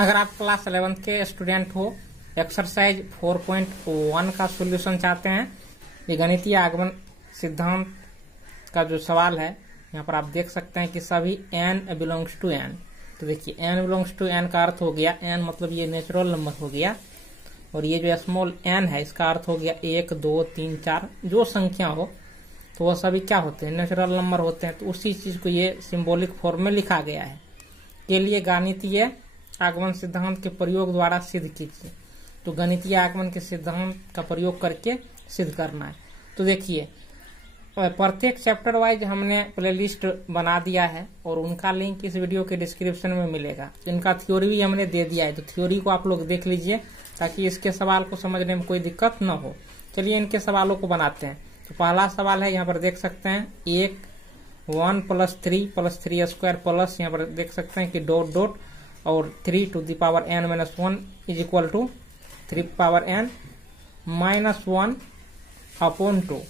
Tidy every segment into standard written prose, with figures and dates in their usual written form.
अगर आप क्लास 11 के स्टूडेंट हो, एक्सरसाइज 4.1 का सॉल्यूशन चाहते हैं, ये गणितीय आगमन सिद्धांत का जो सवाल है यहाँ पर आप देख सकते हैं कि सभी n बिलोंग्स टू n। तो देखिए n बिलोंग्स टू n का अर्थ हो गया, n मतलब ये नेचुरल नंबर हो गया, और ये जो स्मॉल n है इसका अर्थ हो गया 1 2 3 4 जो संख्या हो तो वह सभी क्या होते हैं, नेचुरल नंबर होते हैं। तो उसी चीज को ये सिंबॉलिक फॉर्म में लिखा गया है। के लिए गणितीय आगमन सिद्धांत के प्रयोग द्वारा सिद्ध कीजिए। तो गणितीय आगमन के सिद्धांत का प्रयोग करके सिद्ध करना है। तो देखिए प्रत्येक चैप्टर वाइज हमने प्लेलिस्ट बना दिया है और उनका लिंक इस वीडियो के डिस्क्रिप्शन में मिलेगा। इनका थ्योरी भी हमने दे दिया है, तो थ्योरी को आप लोग देख लीजिए ताकि इसके सवाल को समझने में कोई दिक्कत न हो। चलिए इनके सवालों को बनाते हैं। तो पहला सवाल है, यहाँ पर देख सकते हैं 1 + 3 + 3 स्क्वायर प्लस यहाँ पर देख सकते हैं कि डॉट डॉट और 3 to the power n - 1 is equal to 3 power n - 1/2।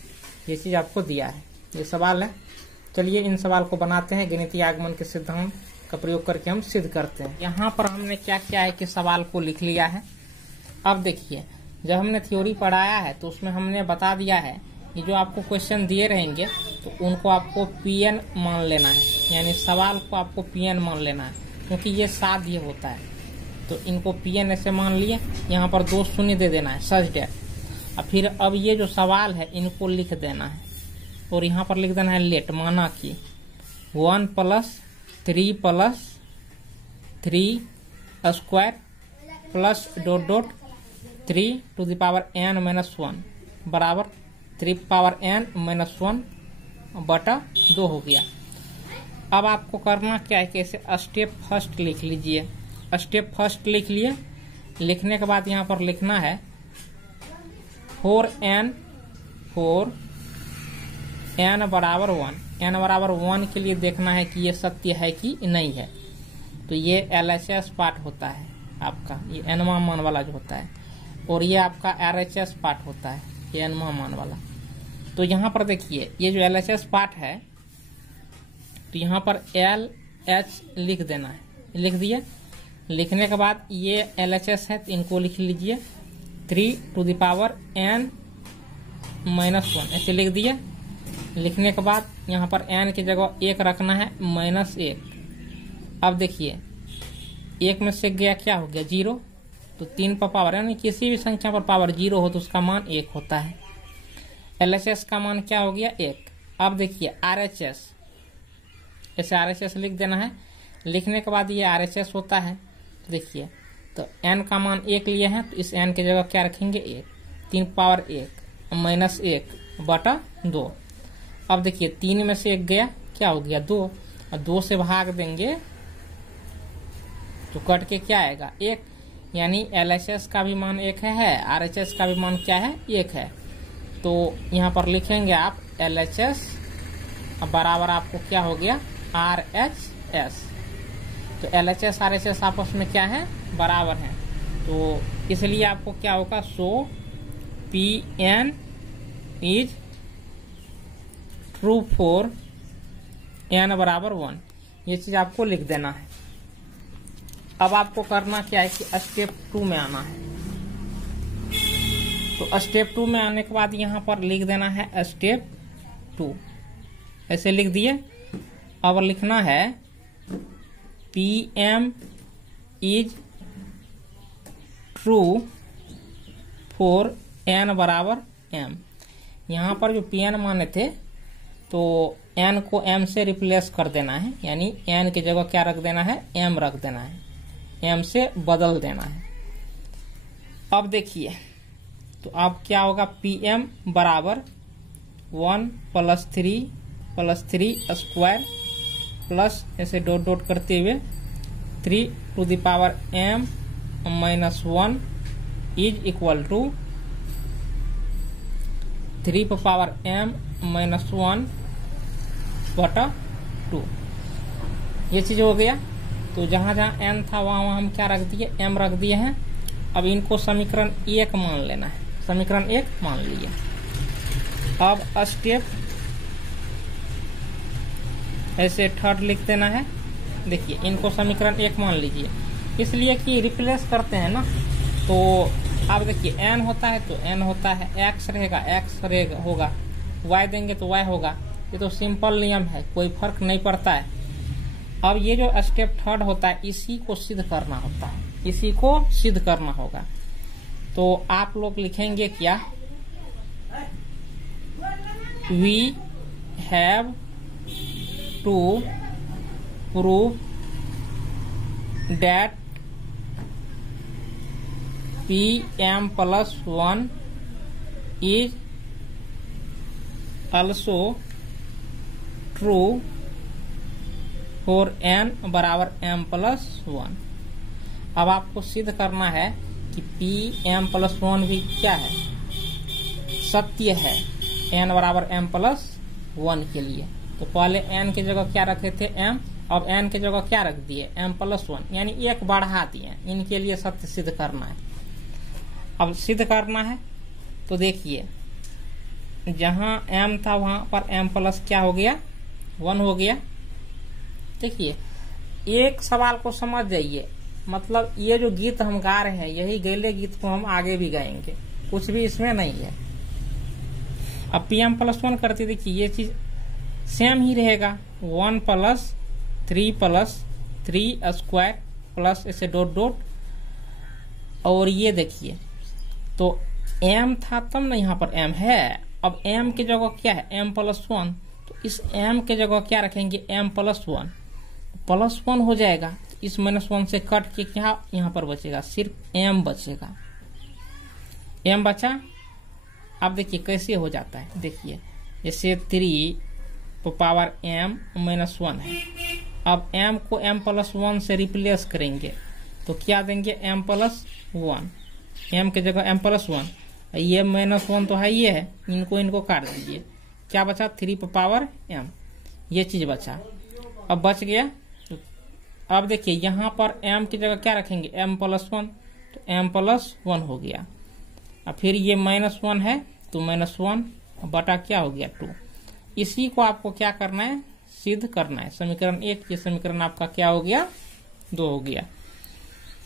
ये चीज आपको दिया है, ये सवाल है। चलिए इन सवाल को बनाते हैं, गणितीय आगमन के सिद्धांत का प्रयोग करके हम सिद्ध करते हैं। यहाँ पर हमने क्या किया है कि सवाल को लिख लिया है। अब देखिए जब हमने थ्योरी पढ़ाया है तो उसमें हमने बता दिया है कि जो आपको क्वेश्चन दिए रहेंगे तो उनको आपको Pn मान लेना है, यानी सवाल को आपको Pn मान लेना है, क्योंकि ये साध्य होता है। तो इनको Pn ऐसे मान लिए, यहाँ पर 2 शून्य दे देना है सच डेट। और फिर अब ये जो सवाल है इनको लिख देना है और यहाँ पर लिख देना है लेट, माना कि 1 + 3 + 3 square plus dot dot 3 to the power n - 1 बराबर 3 power n - 1/2 हो गया। अब आपको करना क्या है कि इसे स्टेप फर्स्ट लिख लीजिए। स्टेप फर्स्ट लिख लिए, लिखने के बाद यहाँ पर लिखना है 4n बराबर 1। n बराबर 1 के लिए देखना है कि ये सत्य है कि नहीं है। तो ये LHS पार्ट होता है आपका, ये nवां मान वाला जो होता है, और ये आपका RHS पार्ट होता है, ये nवां मान वाला। तो यहाँ पर देखिए ये जो LHS पार्ट है तो यहाँ पर LH लिख देना है, लिख दिए। लिखने के बाद ये LHS है तो इनको लिख लीजिए 3 to the power n - 1 ऐसे लिख दिए। लिखने के बाद यहाँ पर n की जगह 1 रखना है -1। अब देखिए 1 में से गया क्या हो गया 0, तो 3 पर पावर, यानी किसी भी संख्या पर पावर 0 हो तो उसका मान 1 होता है। LHS का मान क्या हो गया 1। अब देखिए RHS, ऐसे RHS लिख देना है। लिखने के बाद ये RHS होता है। तो देखिए तो n का मान 1 लिए हैं तो इस n की जगह क्या रखेंगे 1, 3 पावर 1 -1/2। अब देखिए 3 में से 1 गया क्या हो गया 2, और 2 से भाग देंगे तो कट के क्या आएगा 1, यानी LHS का भी मान 1 है, RHS का भी मान क्या है 1 है। तो यहाँ पर लिखेंगे आप LHS बराबर आपको क्या हो गया RHS। तो LHS RHS आपस में क्या है बराबर है, तो इसलिए आपको क्या होगा सो Pn is true for n बराबर 1। ये चीज आपको लिख देना है। अब आपको करना क्या है कि स्टेप 2 में आना है। तो स्टेप 2 में आने के बाद यहाँ पर लिख देना है स्टेप 2, ऐसे लिख दिए। अब लिखना है Pm is true for n बराबर m। यहाँ पर जो Pn माने थे तो n को m से रिप्लेस कर देना है, यानी n की जगह क्या रख देना है m रख देना है, m से बदल देना है। अब देखिए तो अब क्या होगा Pm बराबर 1 + 3 + 3 स्क्वायर प्लस ऐसे डॉट डॉट करते हुए 3 to the power m - 1 is equal to 3 पर पावर m - 1/2। ये चीज हो गया। तो जहां जहां n था वहां हम क्या रख दिए m रख दिए हैं। अब इनको समीकरण 1 मान लेना है, समीकरण 1 मान लिए। अब स्टेप ऐसे थर्ड लिख देना है। देखिए इनको समीकरण 1 मान लीजिए। इसलिए कि रिप्लेस करते हैं ना। तो आप देखिए n होता है तो n होता है, x रहेगा x रहेगा होगा, y देंगे तो y होगा। ये तो सिंपल नियम है, कोई फर्क नहीं पड़ता है। अब ये जो स्टेप थर्ड होता है इसी को सिद्ध करना होता है, इसी को सिद्ध करना होगा। तो आप लोग लिखेंगे क्या, we have to prove that Pm+1 is also true for n बराबर m+1। अब आपको सिद्ध करना है कि Pm+1 भी क्या है, सत्य है n बराबर m+1 के लिए। तो पहले n की जगह क्या रखे थे m, अब n की जगह क्या रख दिए m+1, यानी एक बढ़ा दिए। इनके लिए सत्य सिद्ध करना है। अब सिद्ध करना है तो देखिए जहां m था वहां पर m+ क्या हो गया 1 हो गया। देखिए एक सवाल को समझ जाइए, मतलब ये जो गीत हम गा रहे हैं यही गैले गीत को हम आगे भी गाएंगे, कुछ भी इसमें नहीं है। अब Pm+1 करते देखिए ये चीज सेम ही रहेगा, 1 + 3 + 3 स्क्वायर प्लस ऐसे डॉट डॉट। और ये देखिए तो m था तब ना यहाँ पर m है, अब m की जगह क्या है m+1, तो इस m के जगह क्या रखेंगे m+1, +1 हो जाएगा। इस -1 से कट के क्या यहाँ पर बचेगा, सिर्फ m बचेगा, m बचा। अब देखिए कैसे हो जाता है, देखिए जैसे 3m-1 है, अब m को m+1 से रिप्लेस करेंगे तो क्या देंगे m+1, m की जगह m+1, ये -1 तो है ये है, इनको काट दीजिए, क्या बचा 3m, ये चीज बचा। अब बच गया। अब देखिए यहाँ पर m की जगह क्या रखेंगे m+1, तो m+1 हो गया। अब फिर ये -1 है तो -1 बटा क्या हो गया 2। इसी को आपको क्या करना है, सिद्ध करना है। समीकरण 1, ये समीकरण आपका क्या हो गया 2 हो गया।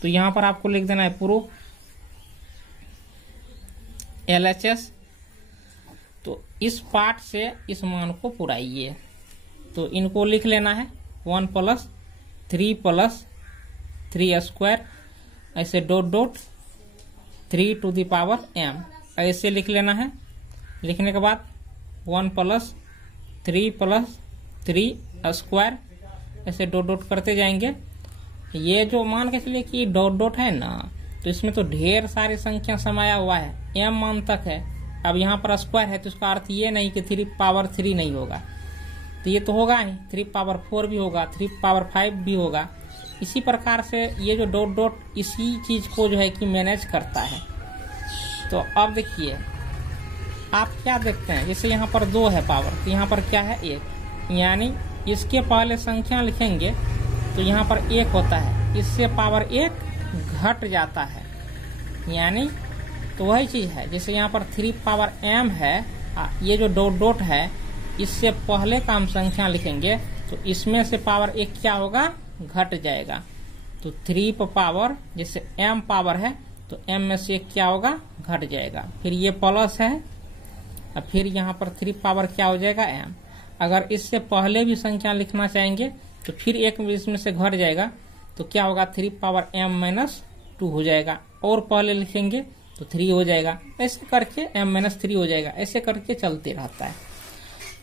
तो यहाँ पर आपको लिख देना है प्रूफ LHS। तो इस पार्ट से इस मान को पुराइए, तो इनको लिख लेना है 1 + 3 + 3 स्क्वायर ऐसे डॉट डॉट 3m ऐसे लिख लेना है। लिखने के बाद 1 + 3 + 3 स्क्वायर ऐसे डॉट डॉट करते जाएंगे। ये जो मान के चलिए कि डॉट डॉट है ना, तो इसमें तो ढेर सारी संख्या समाया हुआ है, m मान तक है। अब यहाँ पर स्क्वायर है तो इसका अर्थ ये नहीं कि 3 नहीं होगा, तो ये तो होगा ही, 3 भी होगा, 3 भी होगा। इसी प्रकार से ये जो डॉट डॉट इसी चीज को जो है कि मैनेज करता है। तो अब देखिए आप क्या देखते हैं, जैसे यहाँ पर 2 है पावर, तो यहाँ पर क्या है 1, यानी इसके पहले संख्या लिखेंगे तो यहाँ पर 1 होता है, इससे पावर 1 घट जाता है, यानी तो वही चीज है। जैसे यहाँ पर 3m है, ये जो डॉट डॉट है इससे पहले का हम संख्या लिखेंगे तो इसमें से पावर 1 क्या होगा घट जाएगा। तो 3 पर पावर जैसे m पावर है तो m में से 1 क्या होगा घट जाएगा, फिर ये प्लस है, अब फिर यहाँ पर 3 पावर क्या हो जाएगा m। अगर इससे पहले भी संख्या लिखना चाहेंगे तो फिर 1 इसमें से घट जाएगा, तो क्या होगा 3m - 2 हो जाएगा, और पहले लिखेंगे तो 3 हो जाएगा, ऐसे करके m - 3 हो जाएगा, ऐसे करके चलते रहता है।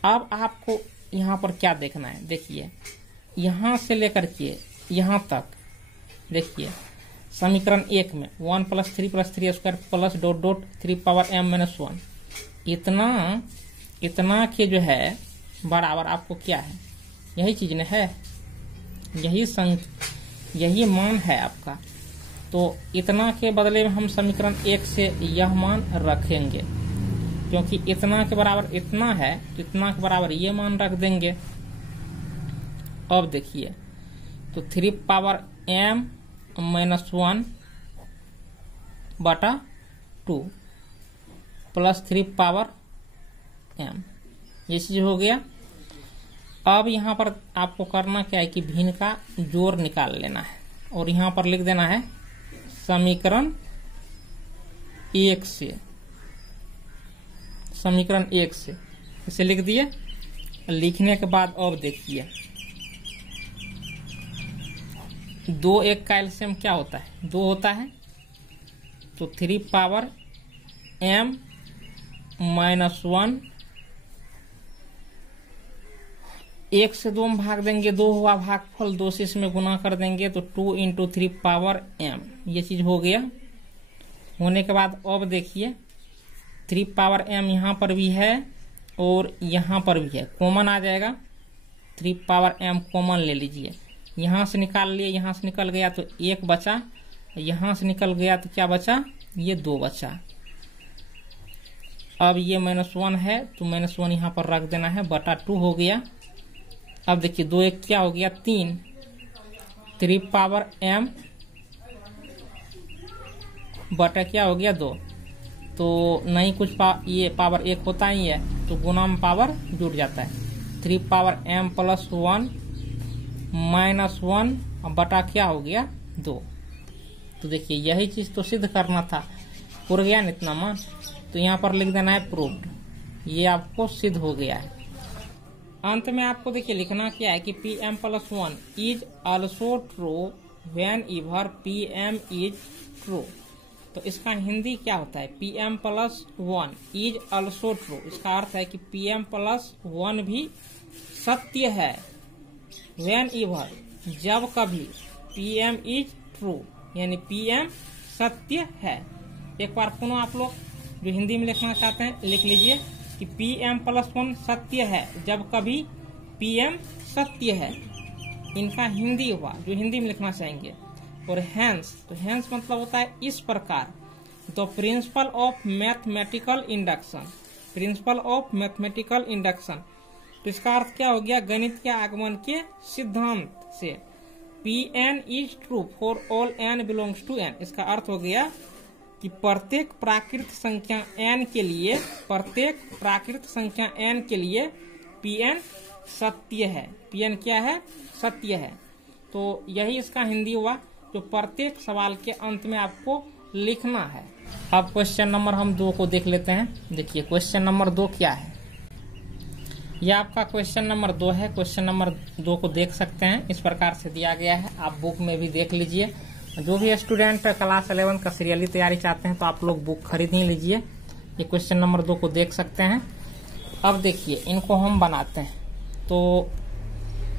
अब आपको यहाँ पर क्या देखना है, देखिए यहाँ से लेकर के यहाँ तक देखिए समीकरण 1 में 1 + 3 + 3 square plus dot dot 3m - 1 इतना के जो है बराबर आपको क्या है, यही चीज न है, यही मान है आपका। तो इतना के बदले में हम समीकरण 1 से यह मान रखेंगे, क्योंकि इतना के बराबर इतना है तो इतना के बराबर ये मान रख देंगे। अब देखिए तो 3m - 1 बटा 2 प्लस 3m ये चीज हो गया। अब यहाँ पर आपको करना क्या है कि भिन्न का जोड़ निकाल लेना है। और यहाँ पर लिख देना है समीकरण 1 से, समीकरण 1 से इसे लिख दिए। लिखने के बाद अब देखिए 2 1 का एलसीएम क्या होता है, 2 होता है, तो 3 पावर m माइनस 1, 1 से 2 में भाग देंगे, 2 हुआ भागफल, 2 से इसमें गुना कर देंगे तो 2 इंटू 3 पावर m, ये चीज हो गया। होने के बाद अब देखिए 3 पावर m यहाँ पर भी है और यहाँ पर भी है, कॉमन आ जाएगा, 3 पावर m कॉमन ले लीजिए, यहाँ से निकाल लिए, यहाँ से निकल गया तो 1 बचा, यहाँ से निकल गया तो क्या बचा, ये 2 बचा। अब ये -1 है तो -1 यहाँ पर रख देना है, बटा 2 हो गया। अब देखिए 2 1 क्या हो गया, 3, 3 पावर m बटा क्या हो गया 2, तो नहीं कुछ ये पावर 1 होता ही है तो गुना में पावर जुड़ जाता है। 3 पावर m प्लस 1 माइनस 1 बटा क्या हो गया 2। तो देखिए यही चीज तो सिद्ध करना था, उड़ गया न इतना मान, तो यहाँ पर लिख देना है प्रूव्ड, ये आपको सिद्ध हो गया है। अंत में आपको देखिए लिखना क्या है कि Pm plus 1 is also true when ever Pm is true. तो इसका हिंदी क्या होता है, Pm plus 1 is also true, इसका अर्थ है कि Pm प्लस 1 भी सत्य है, व्हेन एवर जब कभी Pm इज ट्रू, यानी Pm सत्य है। एक बार पुनः आप लोग जो हिंदी में लिखना चाहते हैं लिख लीजिए कि Pm प्लस 1 सत्य है जब कभी Pm सत्य है, इनका हिंदी हुआ जो हिंदी में लिखना चाहेंगे। और हैंस, तो हैंस मतलब होता है इस प्रकार, the principle of mathematical induction, principle of mathematical induction, तो इसका अर्थ क्या हो गया, गणित के आगमन के सिद्धांत से Pn is true for all n belongs to n। इसका अर्थ हो गया कि प्रत्येक प्राकृत संख्या n के लिए, प्रत्येक प्राकृत संख्या n के लिए Pn सत्य है, Pn क्या है, सत्य है। तो यही इसका हिंदी हुआ जो प्रत्येक सवाल के अंत में आपको लिखना है। अब क्वेश्चन नंबर हम 2 को देख लेते हैं। देखिए क्वेश्चन नंबर 2 क्या है, यह आपका क्वेश्चन नंबर 2 है। क्वेश्चन नंबर 2 को देख सकते हैं, इस प्रकार से दिया गया है, आप बुक में भी देख लीजिए। जो भी स्टूडेंट क्लास 11 का सीरियली तैयारी चाहते हैं तो आप लोग बुक खरीद ही लीजिए। ये क्वेश्चन नंबर 2 को देख सकते हैं। अब देखिए इनको हम बनाते हैं, तो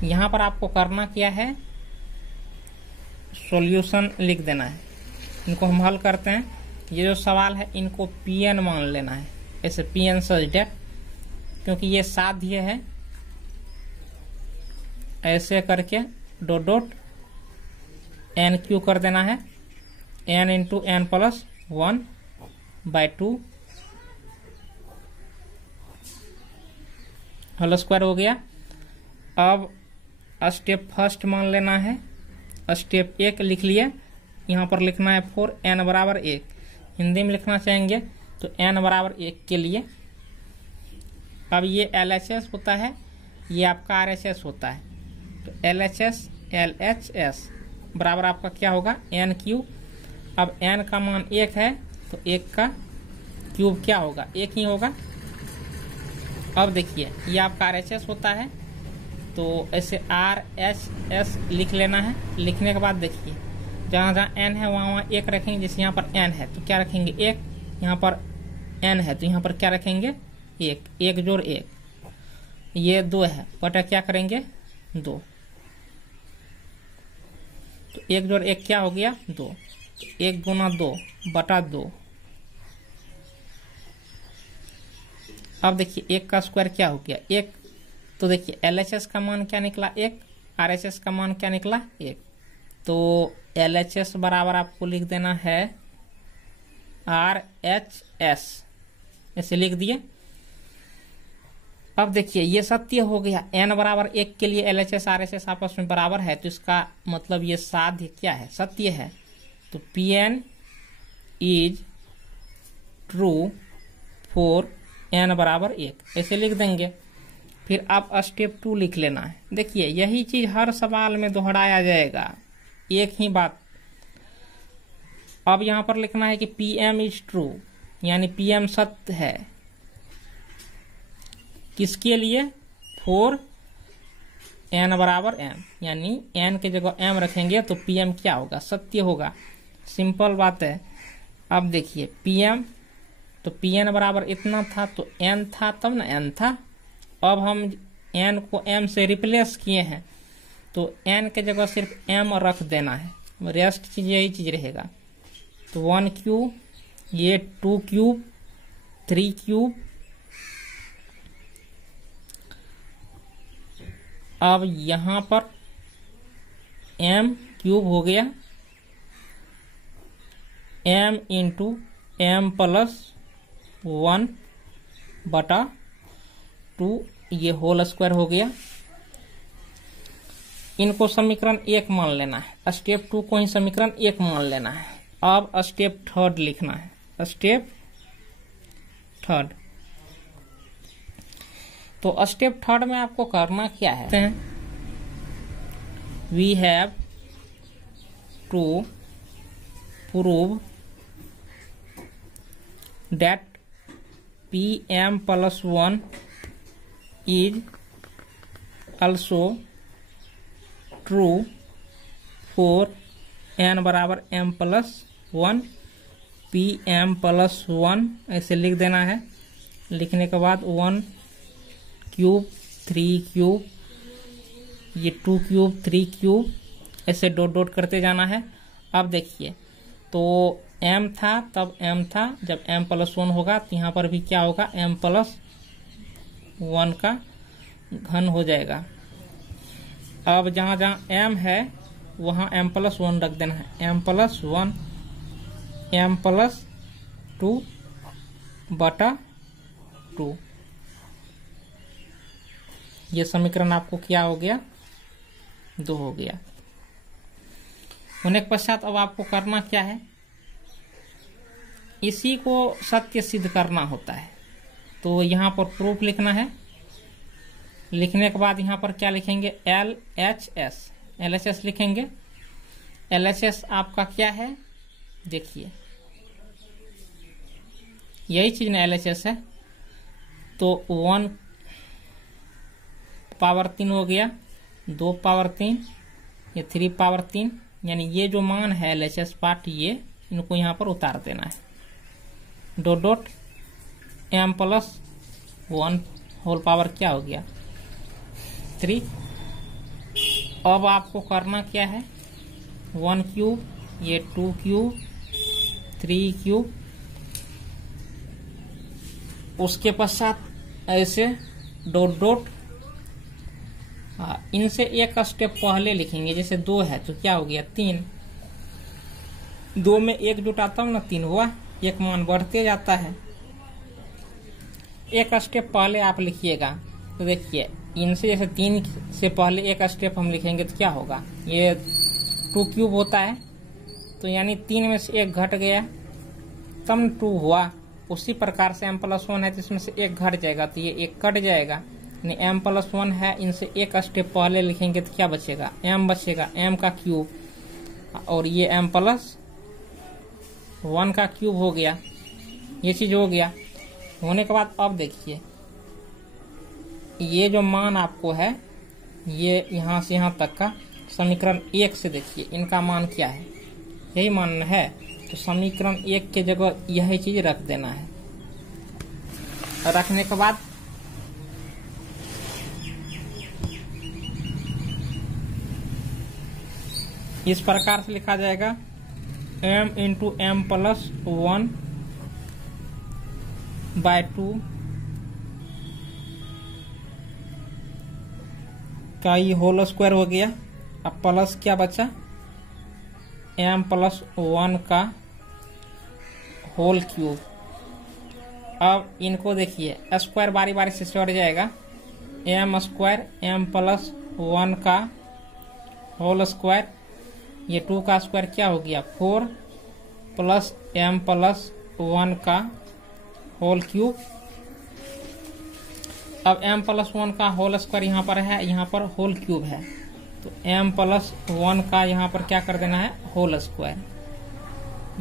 यहाँ पर आपको करना क्या है, सॉल्यूशन लिख देना है। इनको हम हल करते हैं। ये जो सवाल है इनको Pn मान लेना है, ऐसे Pn सच डेट, क्योंकि ये साध्य है, ऐसे करके डॉट डॉट n क्यू कर देना है, n into n plus 1 by 2 whole square हो गया। अब स्टेप फर्स्ट मान लेना है, स्टेप 1 लिख लिए, यहाँ पर लिखना है 4 n बराबर 1, हिंदी में लिखना चाहेंगे तो n बराबर 1 के लिए। अब ये LHS होता है, ये आपका RHS होता है, तो LHS LHS बराबर आपका क्या होगा n क्यूब। अब n का मान 1 है तो 1 का क्यूब क्या होगा, 1 ही होगा। अब देखिए ये आपका RHS होता है, तो ऐसे RHS लिख लेना है। लिखने के बाद देखिए जहाँ जहाँ n है वहाँ वहाँ 1 रखेंगे, जैसे यहाँ पर n है तो क्या रखेंगे 1, यहाँ पर n है तो यहाँ पर क्या रखेंगे 1, 1 जोड़ 1, ये 2 है बटा क्या करेंगे 2, तो 1 जोड़ 1 क्या हो गया 2, 1 गुना 2 बटा 2। अब देखिए 1 का स्क्वायर क्या हो गया 1, तो देखिए LHS का मान क्या निकला 1, RHS का मान क्या निकला 1, तो LHS बराबर आपको लिख देना है RHS, ऐसे लिख दिए। अब देखिए ये सत्य हो गया, n बराबर 1 के लिए LHS RHS आपस में बराबर है, तो इसका मतलब ये साध्य क्या है, सत्य है। तो Pn is true for n बराबर 1, ऐसे लिख देंगे। फिर आप स्टेप 2 लिख लेना है। देखिए यही चीज हर सवाल में दोहराया जाएगा, एक ही बात। अब यहां पर लिखना है कि PM इज ट्रू, यानी PM सत्य है। किसके लिए? फॉर n बराबर m, यानी n की जगह m रखेंगे तो PM क्या होगा? सत्य होगा। सिंपल बात है। अब देखिए PM, तो Pn बराबर इतना था तो n था, तब ना n था। अब हम n को m से रिप्लेस किए हैं तो n के जगह सिर्फ m रख देना है, रेस्ट चीज यही चीज रहेगा। तो 1 क्यूब, ये 2 क्यूब, 3 क्यूब। अब यहां पर m क्यूब हो गया, m इंटू m प्लस 1 बटा 2, ये होल स्क्वायर हो गया। इनको समीकरण 1 मान लेना है, स्टेप 2 को ही समीकरण 1 मान लेना है। अब स्टेप 3 लिखना है, स्टेप 3। तो स्टेप 3 में आपको करना क्या है? We have to prove that PM plus 1 is also true for n बराबर m प्लस 1, PM प्लस 1 ऐसे लिख देना है। लिखने के बाद 1 क्यूब, 3 क्यूब, ये 2 क्यूब, 3 क्यूब, ऐसे डॉट डॉट करते जाना है। अब देखिए तो m था तब m था, जब m प्लस 1 होगा तो यहाँ पर भी क्या होगा? m प्लस 1 का घन हो जाएगा। अब जहां जहां m है वहां m प्लस 1 रख देना है, m प्लस 1, m प्लस 2 बटा 2। ये समीकरण आपको क्या हो गया? 2 हो गया। होने के पश्चात अब आपको करना क्या है? इसी को सत्य सिद्ध करना होता है। तो यहाँ पर प्रूफ लिखना है। लिखने के बाद यहाँ पर क्या लिखेंगे? LHS, LHS लिखेंगे। LHS आपका क्या है? देखिए यही चीज ना LHS है। तो 1 पावर 3 हो गया, 2 पावर 3, ये 3 पावर 3, यानी ये जो मान है LHS पार्ट, ये इनको यहाँ पर उतार देना है। Dot dot m plus 1 whole power क्या हो गया? 3। अब आपको करना क्या है? 1 क्यूब, ये 2 क्यूब, 3 क्यूब, उसके पश्चात ऐसे डॉट डॉट, इनसे एक स्टेप पहले लिखेंगे। जैसे 2 है तो क्या हो गया? 3। 2 में 1 जुटाता हूं ना, 3 हुआ। एक मान बढ़ते जाता है। एक स्टेप पहले आप लिखिएगा तो देखिए इनसे जैसे 3 से पहले एक स्टेप हम लिखेंगे तो क्या होगा? ये 2 क्यूब होता है, तो यानी 3 में से 1 घट गया तब 2 हुआ। उसी प्रकार से m प्लस 1 है तो इसमें से 1 घट जाएगा तो ये 1 कट जाएगा, यानी m प्लस 1 है। इनसे एक स्टेप पहले लिखेंगे तो क्या बचेगा? m बचेगा, m का क्यूब, और ये m प्लस 1 का क्यूब हो गया। ये चीज हो गया। होने के बाद अब देखिए ये जो मान आपको है, ये यहाँ से यहाँ तक का समीकरण 1 से देखिए इनका मान क्या है? यही मान है, तो समीकरण 1 के जगह यही चीज रख देना है। रखने के बाद इस प्रकार से लिखा जाएगा m into m plus 1 by 2 का ये होल स्क्वायर हो गया। अब प्लस क्या बचा? m प्लस 1 का होल क्यूब। अब इनको देखिए स्क्वायर बारी बारी से चढ़ जाएगा। m स्क्वायर, m प्लस 1 का होल स्क्वायर, ये 2 का स्क्वायर क्या हो गया? 4 प्लस m प्लस 1 का होल क्यूब। अब m प्लस 1 का होल स्क्वायर यहाँ पर है, यहाँ पर होल क्यूब है, तो m+1 का यहाँ पर क्या कर देना है, होल स्क्वायर।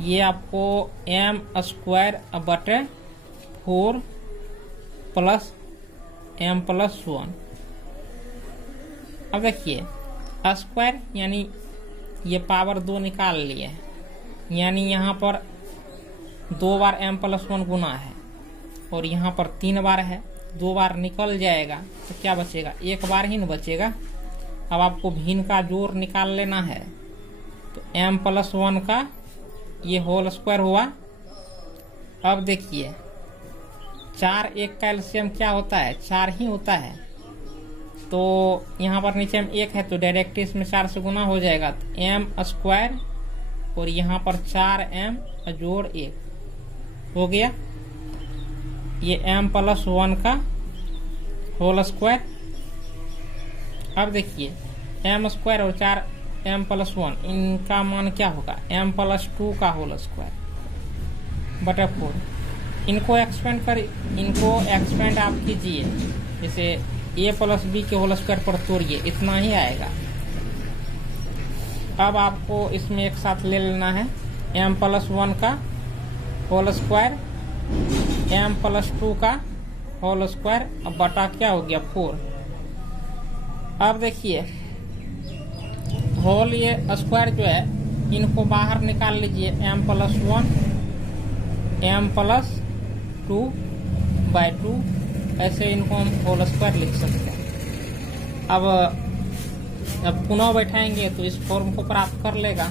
ये आपको m²/4 प्लस m+1। अब देखिए स्क्वायर यानी ये पावर 2 निकाल लिए, यानी यहाँ पर 2 बार m+1 गुना है और यहाँ पर 3 बार है, 2 बार निकल जाएगा तो क्या बचेगा, 1 बार ही न बचेगा। अब आपको भिन्न का जोड़ निकाल लेना है, तो m+1 का ये होल स्क्वायर हुआ। अब देखिए 4 1 का एलसीएम क्या होता है, 4 ही होता है। तो यहाँ पर नीचे में 1 है तो डायरेक्ट इसमें 4 से गुना हो जाएगा, तो m² और यहाँ पर 4m जोड़ 1 हो गया। ये m+1 का होल स्क्वायर। अब देखिए m² और 4m+1 इनका मान क्या होगा, m+2 का होल स्क्वायर बटा 4। इनको एक्सपेंड आप कीजिए, जैसे a+b के होल स्क्वायर पर तोड़िए, इतना ही आएगा। अब आपको इसमें एक साथ ले लेना है m+1 का होल स्क्वायर, m+2 का होल स्क्वायर, अब बटा क्या हो गया 4। अब देखिए होल ये स्क्वायर जो है इनको बाहर निकाल लीजिए, m+1 m+2/2, ऐसे इनको हम होल स्क्वायर लिख सकते हैं। अब पुनः बैठाएंगे तो इस फॉर्म को प्राप्त कर लेगा।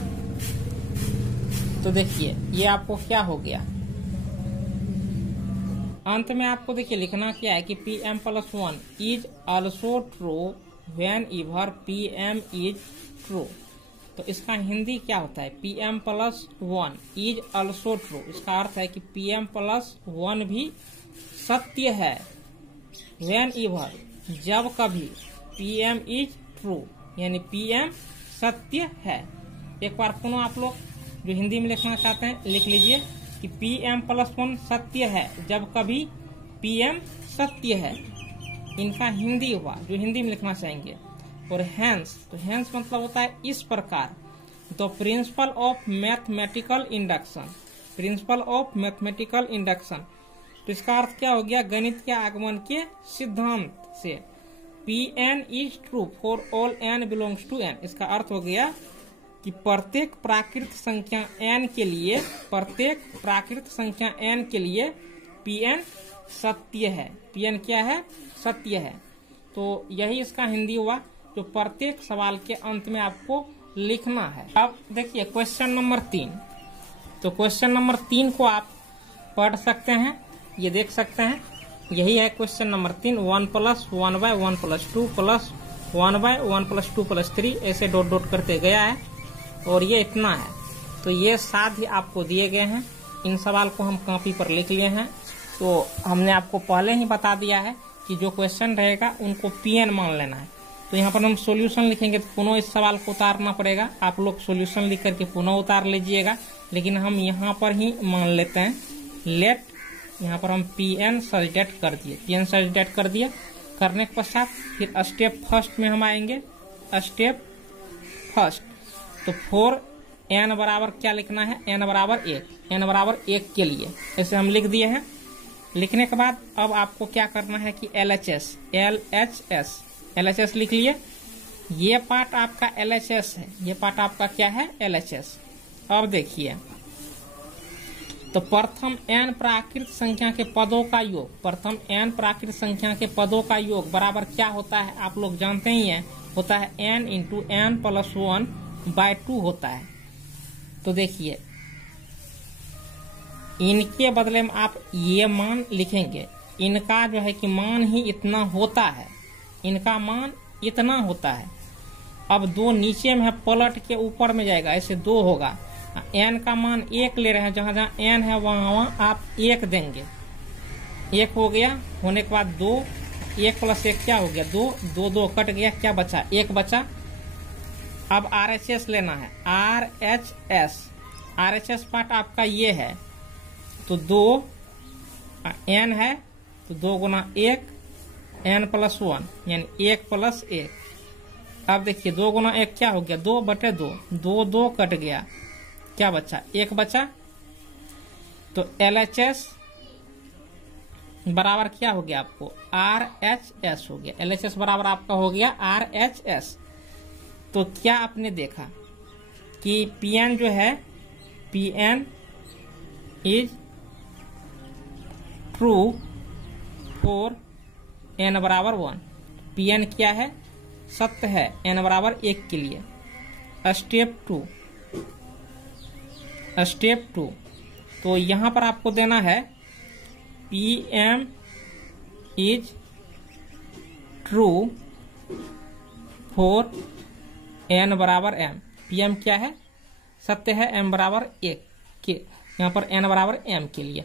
तो देखिए ये आपको क्या हो गया, अंत में आपको देखिए लिखना क्या है कि Pm+1 is also true when ever Pm is true. तो इसका हिंदी क्या होता है, Pm+1 इज ऑल्सो ट्रू, इसका अर्थ है कि Pm+1 भी सत्य है। व्हेन एवर जब कभी Pm इज ट्रू, यानी Pm सत्य है। एक बार पुनः आप लोग जो हिंदी में लिखना चाहते हैं लिख लीजिए कि Pm+1 सत्य है जब कभी Pm सत्य है। इनका हिंदी हुआ जो हिंदी में लिखना चाहेंगे। और हैंस, तो हैंस मतलब होता है इस प्रकार। तो principle of mathematical induction, principle of mathematical induction, तो इसका अर्थ क्या हो गया, गणित के आगमन के सिद्धांत से Pn is true for all n belongs to n। इसका अर्थ हो गया कि प्रत्येक प्राकृत संख्या n के लिए, प्रत्येक प्राकृत संख्या n के लिए Pn सत्य है। Pn क्या है, सत्य है। तो यही इसका हिंदी हुआ जो प्रत्येक सवाल के अंत में आपको लिखना है। अब देखिए क्वेश्चन नंबर 3, तो क्वेश्चन नंबर 3 को आप पढ़ सकते हैं, ये देख सकते हैं, यही है क्वेश्चन नंबर 3। 1 + 1/1 + 2 + 1/1 + 2 + 3 ऐसे डॉट डॉट करते गया है और ये इतना है। तो ये साथ आपको दिए गए हैं, इन सवाल को हम कॉपी पर लिख लिए हैं। तो हमने आपको पहले ही बता दिया है कि जो क्वेश्चन रहेगा उनको Pn मान लेना है। तो यहाँ पर हम सॉल्यूशन लिखेंगे तो पुनः इस सवाल को उतारना पड़ेगा, आप लोग सॉल्यूशन लिख करके पुनः उतार लीजिएगा, लेकिन हम यहाँ पर ही मान लेते हैं। लेट यहाँ पर हम Pn सब्स्टिट्यूट कर दिए, Pn सब्स्टिट्यूट कर दिए, करने के पश्चात फिर स्टेप फर्स्ट में हम आएंगे, स्टेप फर्स्ट। तो 4n बराबर क्या लिखना है, n बराबर 1, n बराबर 1 के लिए ऐसे हम लिख दिए हैं। लिखने के बाद अब आपको क्या करना है कि LHS लिख लिए। ये पार्ट आपका LHS है, ये पार्ट आपका क्या है, LHS। अब देखिए तो प्रथम n प्राकृत संख्या के पदों का योग, प्रथम n प्राकृत संख्या के पदों का योग बराबर क्या होता है, आप लोग जानते ही हैं, होता है n × n+1/2 होता है। तो देखिए इनके बदले में आप ये मान लिखेंगे, इनका जो है कि मान ही इतना होता है, इनका मान इतना होता है। अब 2 नीचे में है, पलट के ऊपर में जाएगा, ऐसे 2 होगा। n का मान 1 ले रहे हैं, जहां जहां n है वहां आप 1 देंगे। 1 हो गया, होने के बाद 2, 1 + 1 क्या हो गया, 2, 2 2 कट गया, क्या बचा, 1 बचा। अब RHS लेना है, RHS पार्ट आपका ये है, तो 2 n है तो 2 × 1 n+1 यानी 1 + 1। अब देखिए 2 गुना 1 क्या हो गया, 2/2, 2 2 कट गया, क्या बचा, 1 बचा। तो LHS बराबर क्या हो गया आपको, RHS हो गया। LHS बराबर आपका हो गया RHS। तो क्या आपने देखा कि PN जो है, PN is true for n बराबर 1। PN क्या है, सत्य है n बराबर 1 के लिए। स्टेप 2, तो यहां पर आपको देना है PM is true for n बराबर m। PM क्या है, सत्य है m बराबर 1 के, यहाँ पर n बराबर m के लिए।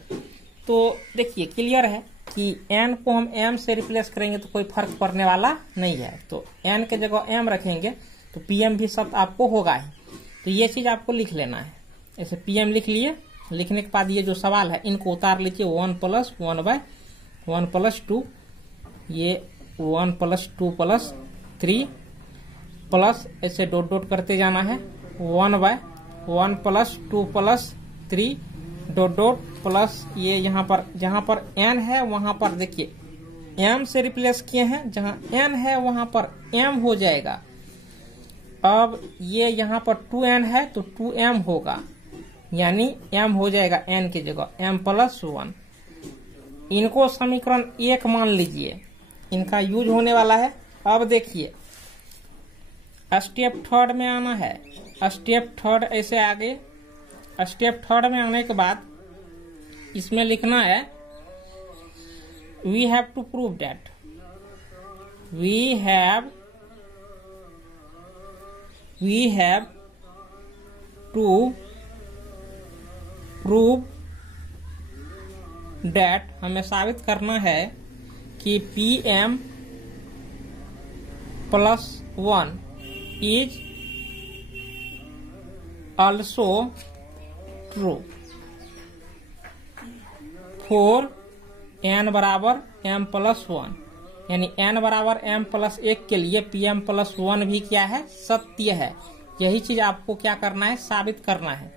तो देखिए क्लियर है कि n को हम m से रिप्लेस करेंगे तो कोई फर्क पड़ने वाला नहीं है। तो n के जगह m रखेंगे तो PM भी सत्य आपको होगा ही। तो ये चीज आपको लिख लेना है। ऐसे PM लिख लिए, लिखने के बाद ये जो सवाल है इनको उतार लीजिए। 1 + 1/1 + 2, ये 1 + 2 + 3 प्लस ऐसे डॉट डॉट करते जाना है। 1/1 + 2 + 3 डॉट डॉट प्लस ये यहाँ पर जहां पर n है वहां पर देखिए m से रिप्लेस किए हैं, जहां n है वहां पर m हो जाएगा। अब ये यहाँ पर 2n है तो 2m होगा, यानी m हो जाएगा n की जगह m + 1। इनको समीकरण 1 मान लीजिए, इनका यूज होने वाला है। अब देखिए स्टेप 3 में आना है। स्टेप 3 ऐसे आगे, स्टेप 3 में आने के बाद इसमें लिखना है we have to prove that, we have to prove that, हमें साबित करना है कि PM + 1 is also true for n बराबर m + 1, यानी n बराबर m + 1 के लिए PM + 1 भी क्या है, सत्य है। यही चीज आपको क्या करना है, साबित करना है।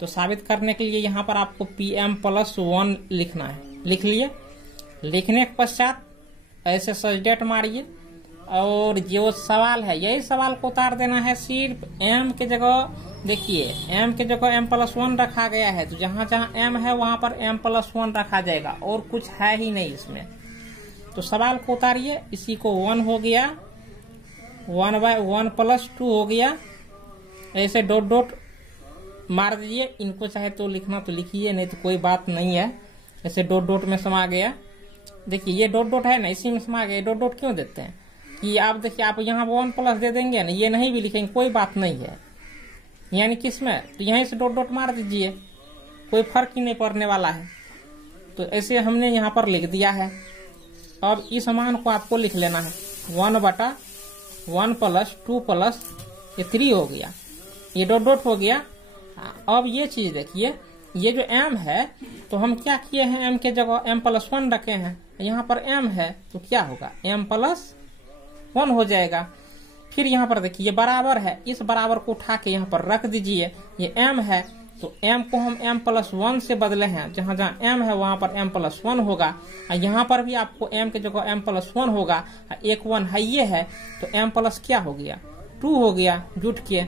तो साबित करने के लिए यहाँ पर आपको PM + 1 लिखना है। लिख लिए, लिखने के पश्चात ऐसे सजडेट मारिए और जो सवाल है यही सवाल को उतार देना है। सिर्फ m के जगह देखिए m के जगह m + 1 रखा गया है, तो जहां जहां m है वहां पर m + 1 रखा जाएगा और कुछ है ही नहीं इसमें। तो सवाल को उतारिए, इसी को 1 हो गया, 1/1 + 2 हो गया, ऐसे डॉट डॉट मार दीजिए। इनको चाहे तो लिखना तो लिखिए, नहीं तो कोई बात नहीं है। ऐसे डॉट डॉट में समा गया, देखिए ये डॉट डॉट है ना, इसी में समा गया। डॉट डॉट क्यों देते हैं कि आप देखिए आप यहाँ 1+ दे देंगे ना, ये नहीं भी लिखेंगे कोई बात नहीं है, यानी किसमें, तो यहीं से डॉट डॉट मार दीजिए, कोई फर्क ही नहीं पड़ने वाला है। तो ऐसे हमने यहाँ पर लिख दिया है। अब इस मान को आपको लिख लेना है 1/1 + 2 + ये 3 हो गया, ये डॉट डॉट हो गया। अब ये चीज देखिए, ये जो m है तो हम क्या किए हैं, m के जगह m + 1 रखे हैं, यहाँ पर m है तो क्या होगा, m + 1 हो जाएगा। फिर यहाँ पर देखिए ये बराबर है, इस बराबर को उठा के यहाँ पर रख दीजिए। ये m है तो m को हम m + 1 से बदले हैं, जहां जहां m है वहां पर m + 1 होगा। यहाँ पर भी आपको m के जगह m + 1 होगा, एक 1 है ये है तो m + क्या हो गया, 2 हो गया जुट के।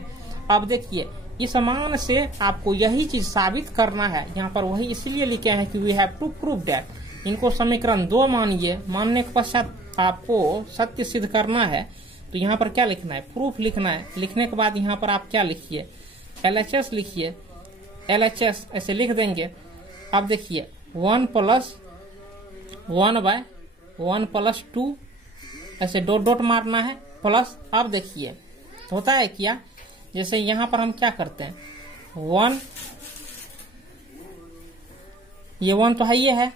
अब देखिए इस मान से आपको यही चीज साबित करना है। यहाँ पर वही इसलिए लिखे हैं कि we have to prove that. इनको समीकरण 2 मानिए, मानने के पश्चात आपको सत्य सिद्ध करना है। तो यहाँ पर क्या लिखना है, प्रूफ लिखना है। लिखने के बाद यहाँ पर आप क्या लिखिए, LHS लिखिए, LHS ऐसे लिख देंगे। अब देखिए 1 + 1/1 + 2 ऐसे डॉट डॉट मारना है प्लस। अब देखिए होता है क्या, जैसे यहाँ पर हम क्या करते हैं, 1 ये 1 तो है ये है।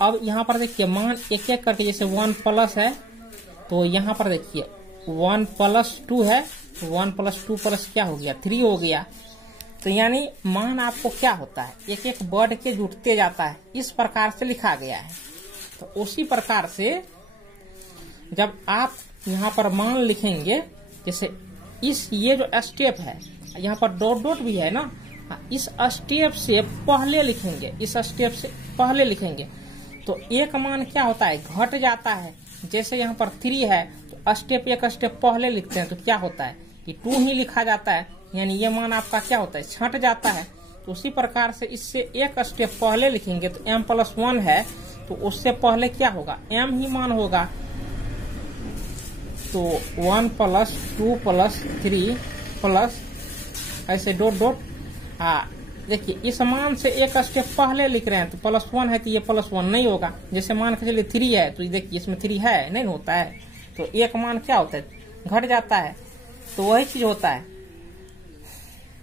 अब यहाँ पर देखिए मान एक एक करके, जैसे 1 प्लस है तो यहाँ पर देखिए 1 + 2 है, 1 + 2 प्लस क्या हो गया, 3 हो गया। तो यानी मान आपको क्या होता है, एक एक बढ़ के जुटते जाता है, इस प्रकार से लिखा गया है। तो उसी प्रकार से जब आप यहाँ पर मान लिखेंगे जैसे ये जो स्टेप है, यहाँ पर डॉट डॉट भी है ना, इस स्टेप से पहले लिखेंगे, इस स्टेप से पहले लिखेंगे तो एक मान क्या होता है, घट जाता है। जैसे यहाँ पर 3 है तो स्टेप एक स्टेप पहले लिखते हैं तो क्या होता है कि 2 ही लिखा जाता है, यानी ये मान आपका क्या होता है, छंट जाता है। तो उसी प्रकार से इससे एक स्टेप पहले लिखेंगे तो m+1 है तो उससे पहले क्या होगा, m ही मान होगा। तो 1 + 2 + 3 प्लस ऐसे डॉट डॉट। देखिए इस मान से एक स्टेप पहले लिख रहे हैं तो +1 है तो ये +1 नहीं होगा। जैसे मान के चलिए 3 है तो देखिए इसमें 3 है नहीं होता है, तो एक मान क्या होता है, घट जाता है। तो वही चीज होता है,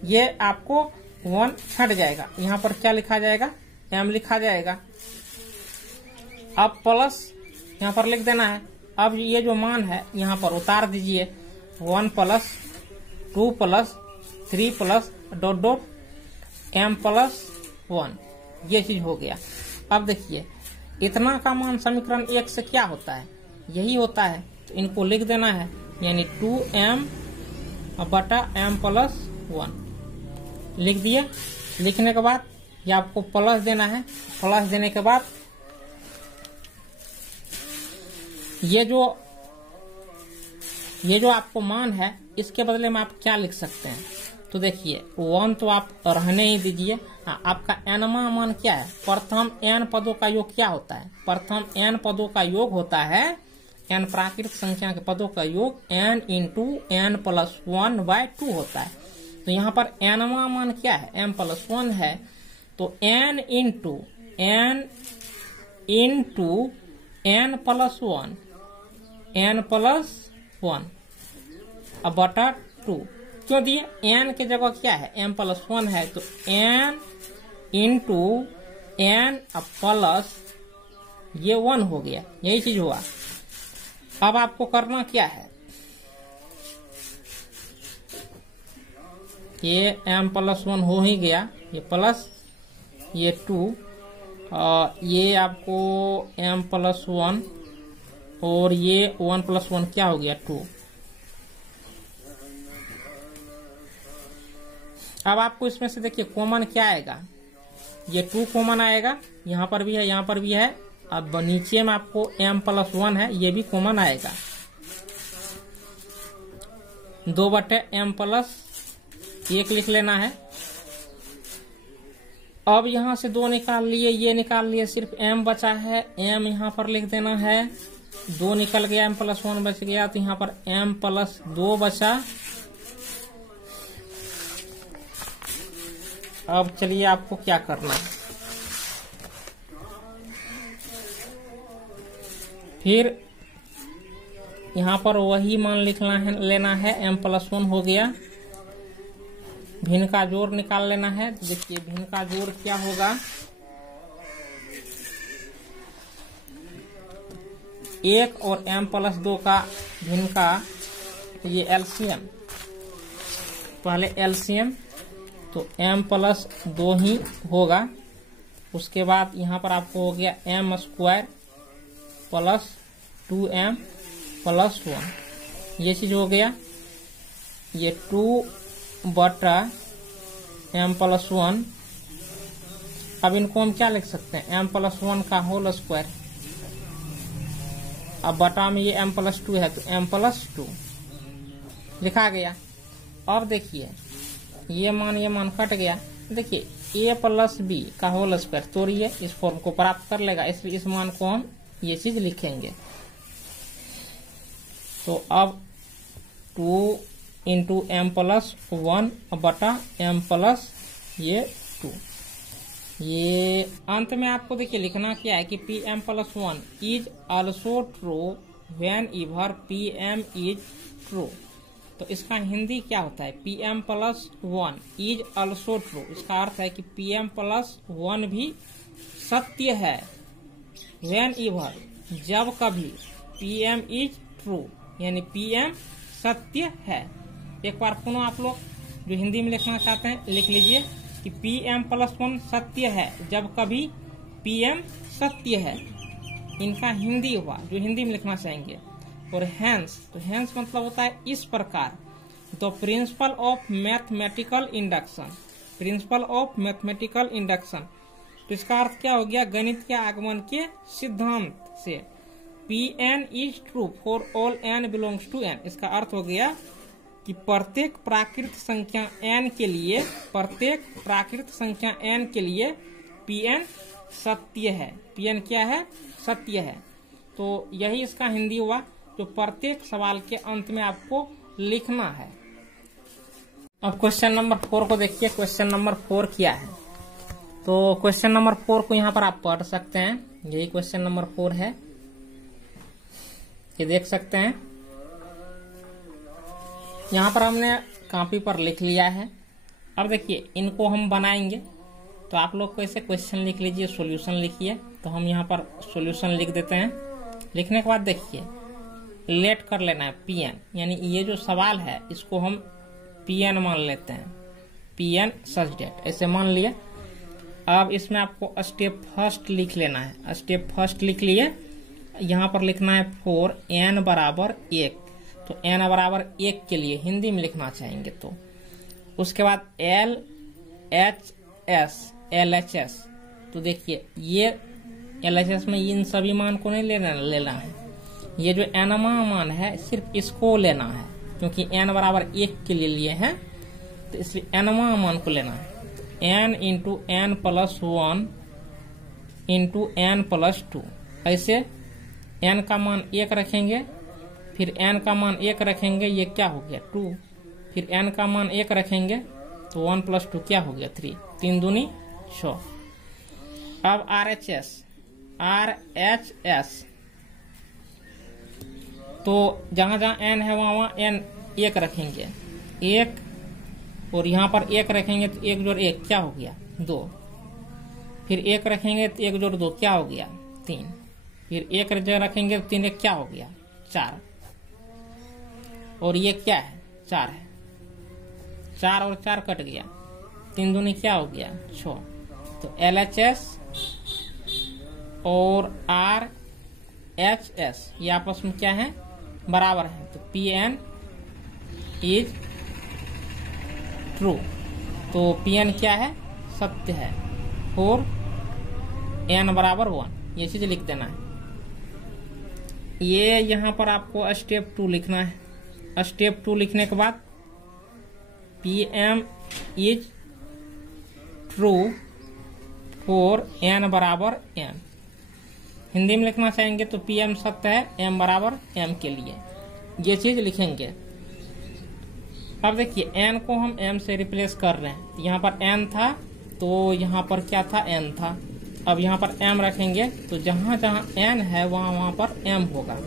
ये आपको 1 छट जाएगा। यहाँ पर क्या लिखा जाएगा, m लिखा जाएगा। अब प्लस यहाँ पर लिख देना है। अब ये जो मान है यहाँ पर उतार दीजिए, 1 + 2 + 3 प्लस डॉट डॉट m+1, ये चीज हो गया। अब देखिए इतना का मान समीकरण 1 से क्या होता है, यही होता है। तो इनको लिख देना है, यानी 2m/m+1 लिख दिया। लिखने के बाद ये आपको प्लस देना है। प्लस देने के बाद ये जो आपको मान है इसके बदले में आप क्या लिख सकते हैं। तो देखिए 1 तो आप रहने ही दीजिए। आपका nवां मान क्या है, प्रथम n पदों का योग क्या होता है, प्रथम n पदों का योग होता है, n प्राकृतिक संख्या के पदों का योग n × n+1/2 होता है। तो यहाँ पर nवां मान क्या है, m+1 है, तो n × n+1 अब बटा 2 क्यों दिए, n के जगह क्या है, m+1 है, तो n × n प्लस ये 1 हो गया, यही चीज हुआ। अब आपको करना क्या है, ये m+1 हो ही गया, ये प्लस ये 2, ये आपको m+1 और ये 1 + 1 क्या हो गया 2। अब आपको इसमें से देखिए कॉमन क्या आएगा, ये 2 कॉमन आएगा, यहाँ पर भी है यहाँ पर भी है। अब नीचे में आपको m+1 है, ये भी कॉमन आएगा, 2/m+1 लिख लेना है। अब यहाँ से 2 निकाल लिए, ये निकाल लिए, सिर्फ m बचा है, m यहाँ पर लिख देना है। 2 निकल गया, m+1 बच गया, तो यहाँ पर m+2 बचा। अब चलिए आपको क्या करना है, फिर यहाँ पर वही मान लिखना है, लेना है, m+1 हो गया। भिन्न का जोड़ निकाल लेना है। तो देखिए भिन्न का जोड़ क्या होगा, 1 और m+2 का भिन्न का, ये एलसीएम, पहले एलसीएम तो m+2 ही होगा। उसके बाद यहाँ पर आपको हो गया m² + 2m+1, ये चीज हो गया। ये 2/m+1, अब इनको हम क्या लिख सकते हैं, m+1 का होल स्क्वायर। अब बटा में ये m+2 है तो m+2 लिखा गया। अब देखिए ये मान कट गया। देखिए a + b का होल स्क्वायर तोड़िए, इस फॉर्म को प्राप्त कर लेगा, इसलिए इस मान को हम ये चीज लिखेंगे। तो अब 2 × m+1 बटा m+2। ये अंत में आपको देखिए लिखना क्या है कि Pm+1 is also true when ever Pm is true. तो इसका हिंदी क्या होता है, Pm+1 इज ऑल्सो ट्रू। इसका अर्थ है कि Pm+1 भी सत्य है, व्हेन एवर जब कभी Pm इज ट्रू, यानी Pm सत्य है। एक बार पुनः आप लोग जो हिंदी में लिखना चाहते हैं लिख लीजिए कि Pm+1 सत्य है जब कभी Pm सत्य है। इनका हिंदी हुआ जो हिंदी में लिखना चाहेंगे, और हेंस, तो हेंस मतलब होता है इस प्रकार। तो principle of mathematical induction, principle of mathematical induction, तो इसका अर्थ क्या हो गया, गणित के आगमन के सिद्धांत से। Pn is true for all n belongs to n, इसका अर्थ हो गया कि प्रत्येक प्राकृत संख्या n के लिए, प्रत्येक प्राकृत संख्या n के लिए Pn सत्य है। Pn क्या है, सत्य है। तो यही इसका हिंदी हुआ, जो प्रत्येक सवाल के अंत में आपको लिखना है। अब क्वेश्चन नंबर 4 को देखिए। क्वेश्चन नंबर 4 क्या है, तो क्वेश्चन नंबर 4 को यहाँ पर आप पढ़ सकते हैं। यही क्वेश्चन नंबर 4 है, ये देख सकते हैं। यहाँ पर हमने कॉपी पर लिख लिया है। अब देखिए इनको हम बनाएंगे, तो आप लोग को ऐसे क्वेश्चन लिख लीजिए, सॉल्यूशन लिखिए। तो हम यहाँ पर सॉल्यूशन लिख देते हैं। लिखने के बाद देखिए लेट कर लेना है Pn, यानी ये जो सवाल है इसको हम Pn मान लेते हैं। Pn सच डेट ऐसे मान लिए। अब इसमें आपको स्टेप फर्स्ट लिख लेना है। स्टेप फर्स्ट लिख लिए, यहाँ पर लिखना है फॉर n बराबर 1, तो n बराबर 1 के लिए हिंदी में लिखना चाहेंगे। तो उसके बाद LHS, तो देखिए ये LHS में इन सभी मान को नहीं लेना है, ये जो nवा मान है सिर्फ इसको लेना है, क्योंकि n बराबर 1 के लिए लिए हैं, तो इसलिए nवा मान को लेना है। n into n plus 1 into n plus 2, ऐसे n का मान 1 रखेंगे, फिर n का मान 1 रखेंगे, ये क्या हो गया 2, फिर n का मान 1 रखेंगे तो 1 प्लस 2 क्या हो गया 3, 3 दूनी 6। अब RHS, तो जहां जहां n है वहां n 1 रखेंगे, 1, और यहाँ पर 1 रखेंगे तो 1 जोड़ 1 क्या हो गया 2, फिर 1 रखेंगे तो 1 जोड़ 2 क्या हो गया 3, फिर 1 रखेंगे तो 3 क्या हो गया 4, और ये क्या है 4 है, 4 और 4 कट गया, 3 दूनी क्या हो गया 6। तो LHS और RHS ये आपस में क्या है, बराबर है। तो Pn इज ट्रू, तो Pn क्या है, सत्य है, और n बराबर 1, ये चीज लिख देना है। ये यहाँ पर आपको स्टेप 2 लिखना है। स्टेप 2 लिखने के बाद Pm is true for n बराबर m, हिंदी में लिखना चाहेंगे तो Pm सत्य है m बराबर m के लिए, ये चीज लिखेंगे। अब देखिए n को हम m से रिप्लेस कर रहे हैं, यहाँ पर n था तो यहाँ पर क्या था n था, अब यहाँ पर m रखेंगे तो जहां जहां n है वहां पर m होगा।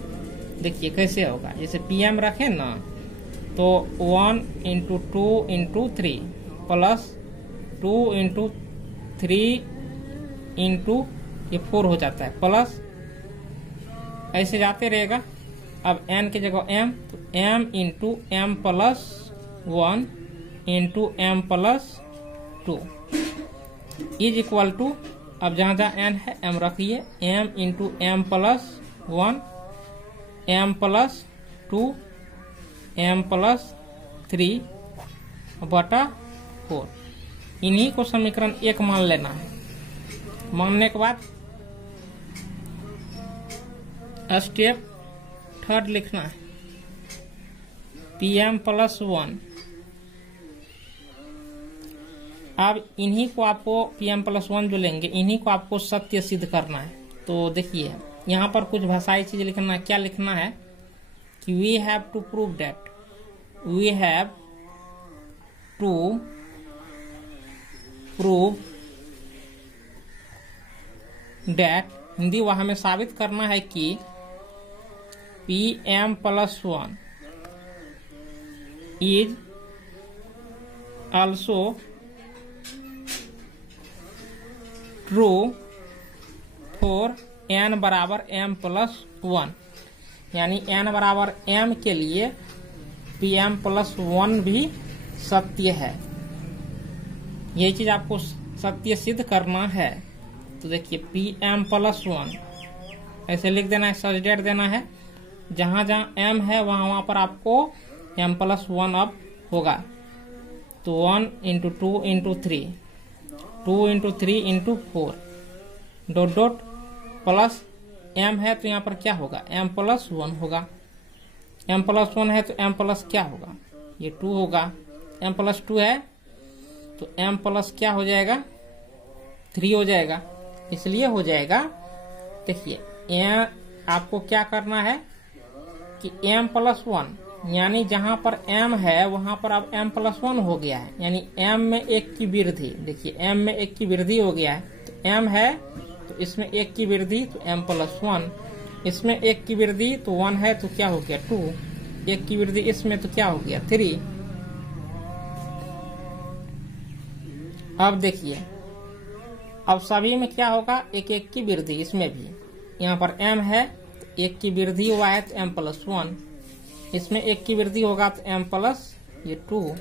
देखिए कैसे होगा, जैसे Pm रखे ना तो 1 into 2 into 3 plus 2 into 3 into ये 4 हो जाता है, प्लस ऐसे जाते रहेगा। अब n की जगह m, तो m into m plus 1 into m plus 2 is equal to, अब जहां जहां n है m रखिए, m into m plus 1 m plus 2 m plus 3 बटा 4, इन्हीं को समीकरण 1 मान लेना है। मानने के बाद स्टेप 3 लिखना है, Pm प्लस 1। अब इन्हीं को आपको Pm प्लस 1 जो लेंगे इन्हीं को आपको सत्य सिद्ध करना है। तो देखिए यहाँ पर कुछ भाषाई चीज लिखना है। क्या लिखना है कि we have to prove that, we have to prove that, Hindi वह हमें साबित करना है कि Pm plus 1 is also true for n बराबर m प्लस 1, यानी n बराबर m के लिए Pm प्लस 1 भी सत्य है। ये चीज आपको सत्य सिद्ध करना है। तो देखिए Pm प्लस 1 ऐसे लिख देना है, सच डेट देना है, जहां जहां m है वहां वहां पर आपको m+1 अब होगा। तो 1 into 2 into 3, 2 into 3 into 4 dot dot plus m है तो यहाँ पर क्या होगा, m+1 होगा। m+1 है तो m प्लस क्या होगा, ये 2 होगा। m+2 है तो m प्लस क्या हो जाएगा, 3 हो जाएगा। इसलिए हो जाएगा, देखिए आपको क्या करना है कि m+1 यानी जहां पर m है वहां पर अब m+1 हो गया है, यानी m में 1 की वृद्धि। देखिए m में 1 की वृद्धि हो गया है, तो m है तो इसमें 1 की वृद्धि तो m+1, इसमें 1 की वृद्धि तो 1 है तो क्या हो गया 2, 1 की वृद्धि इसमें तो क्या हो गया 3। अब देखिए अब सभी में क्या होगा, 1 की वृद्धि, इसमें भी यहाँ पर m है तो 1 की वृद्धि हुआ है तो m+1, इसमें 1 की वृद्धि होगा तो m प्लस ये 2,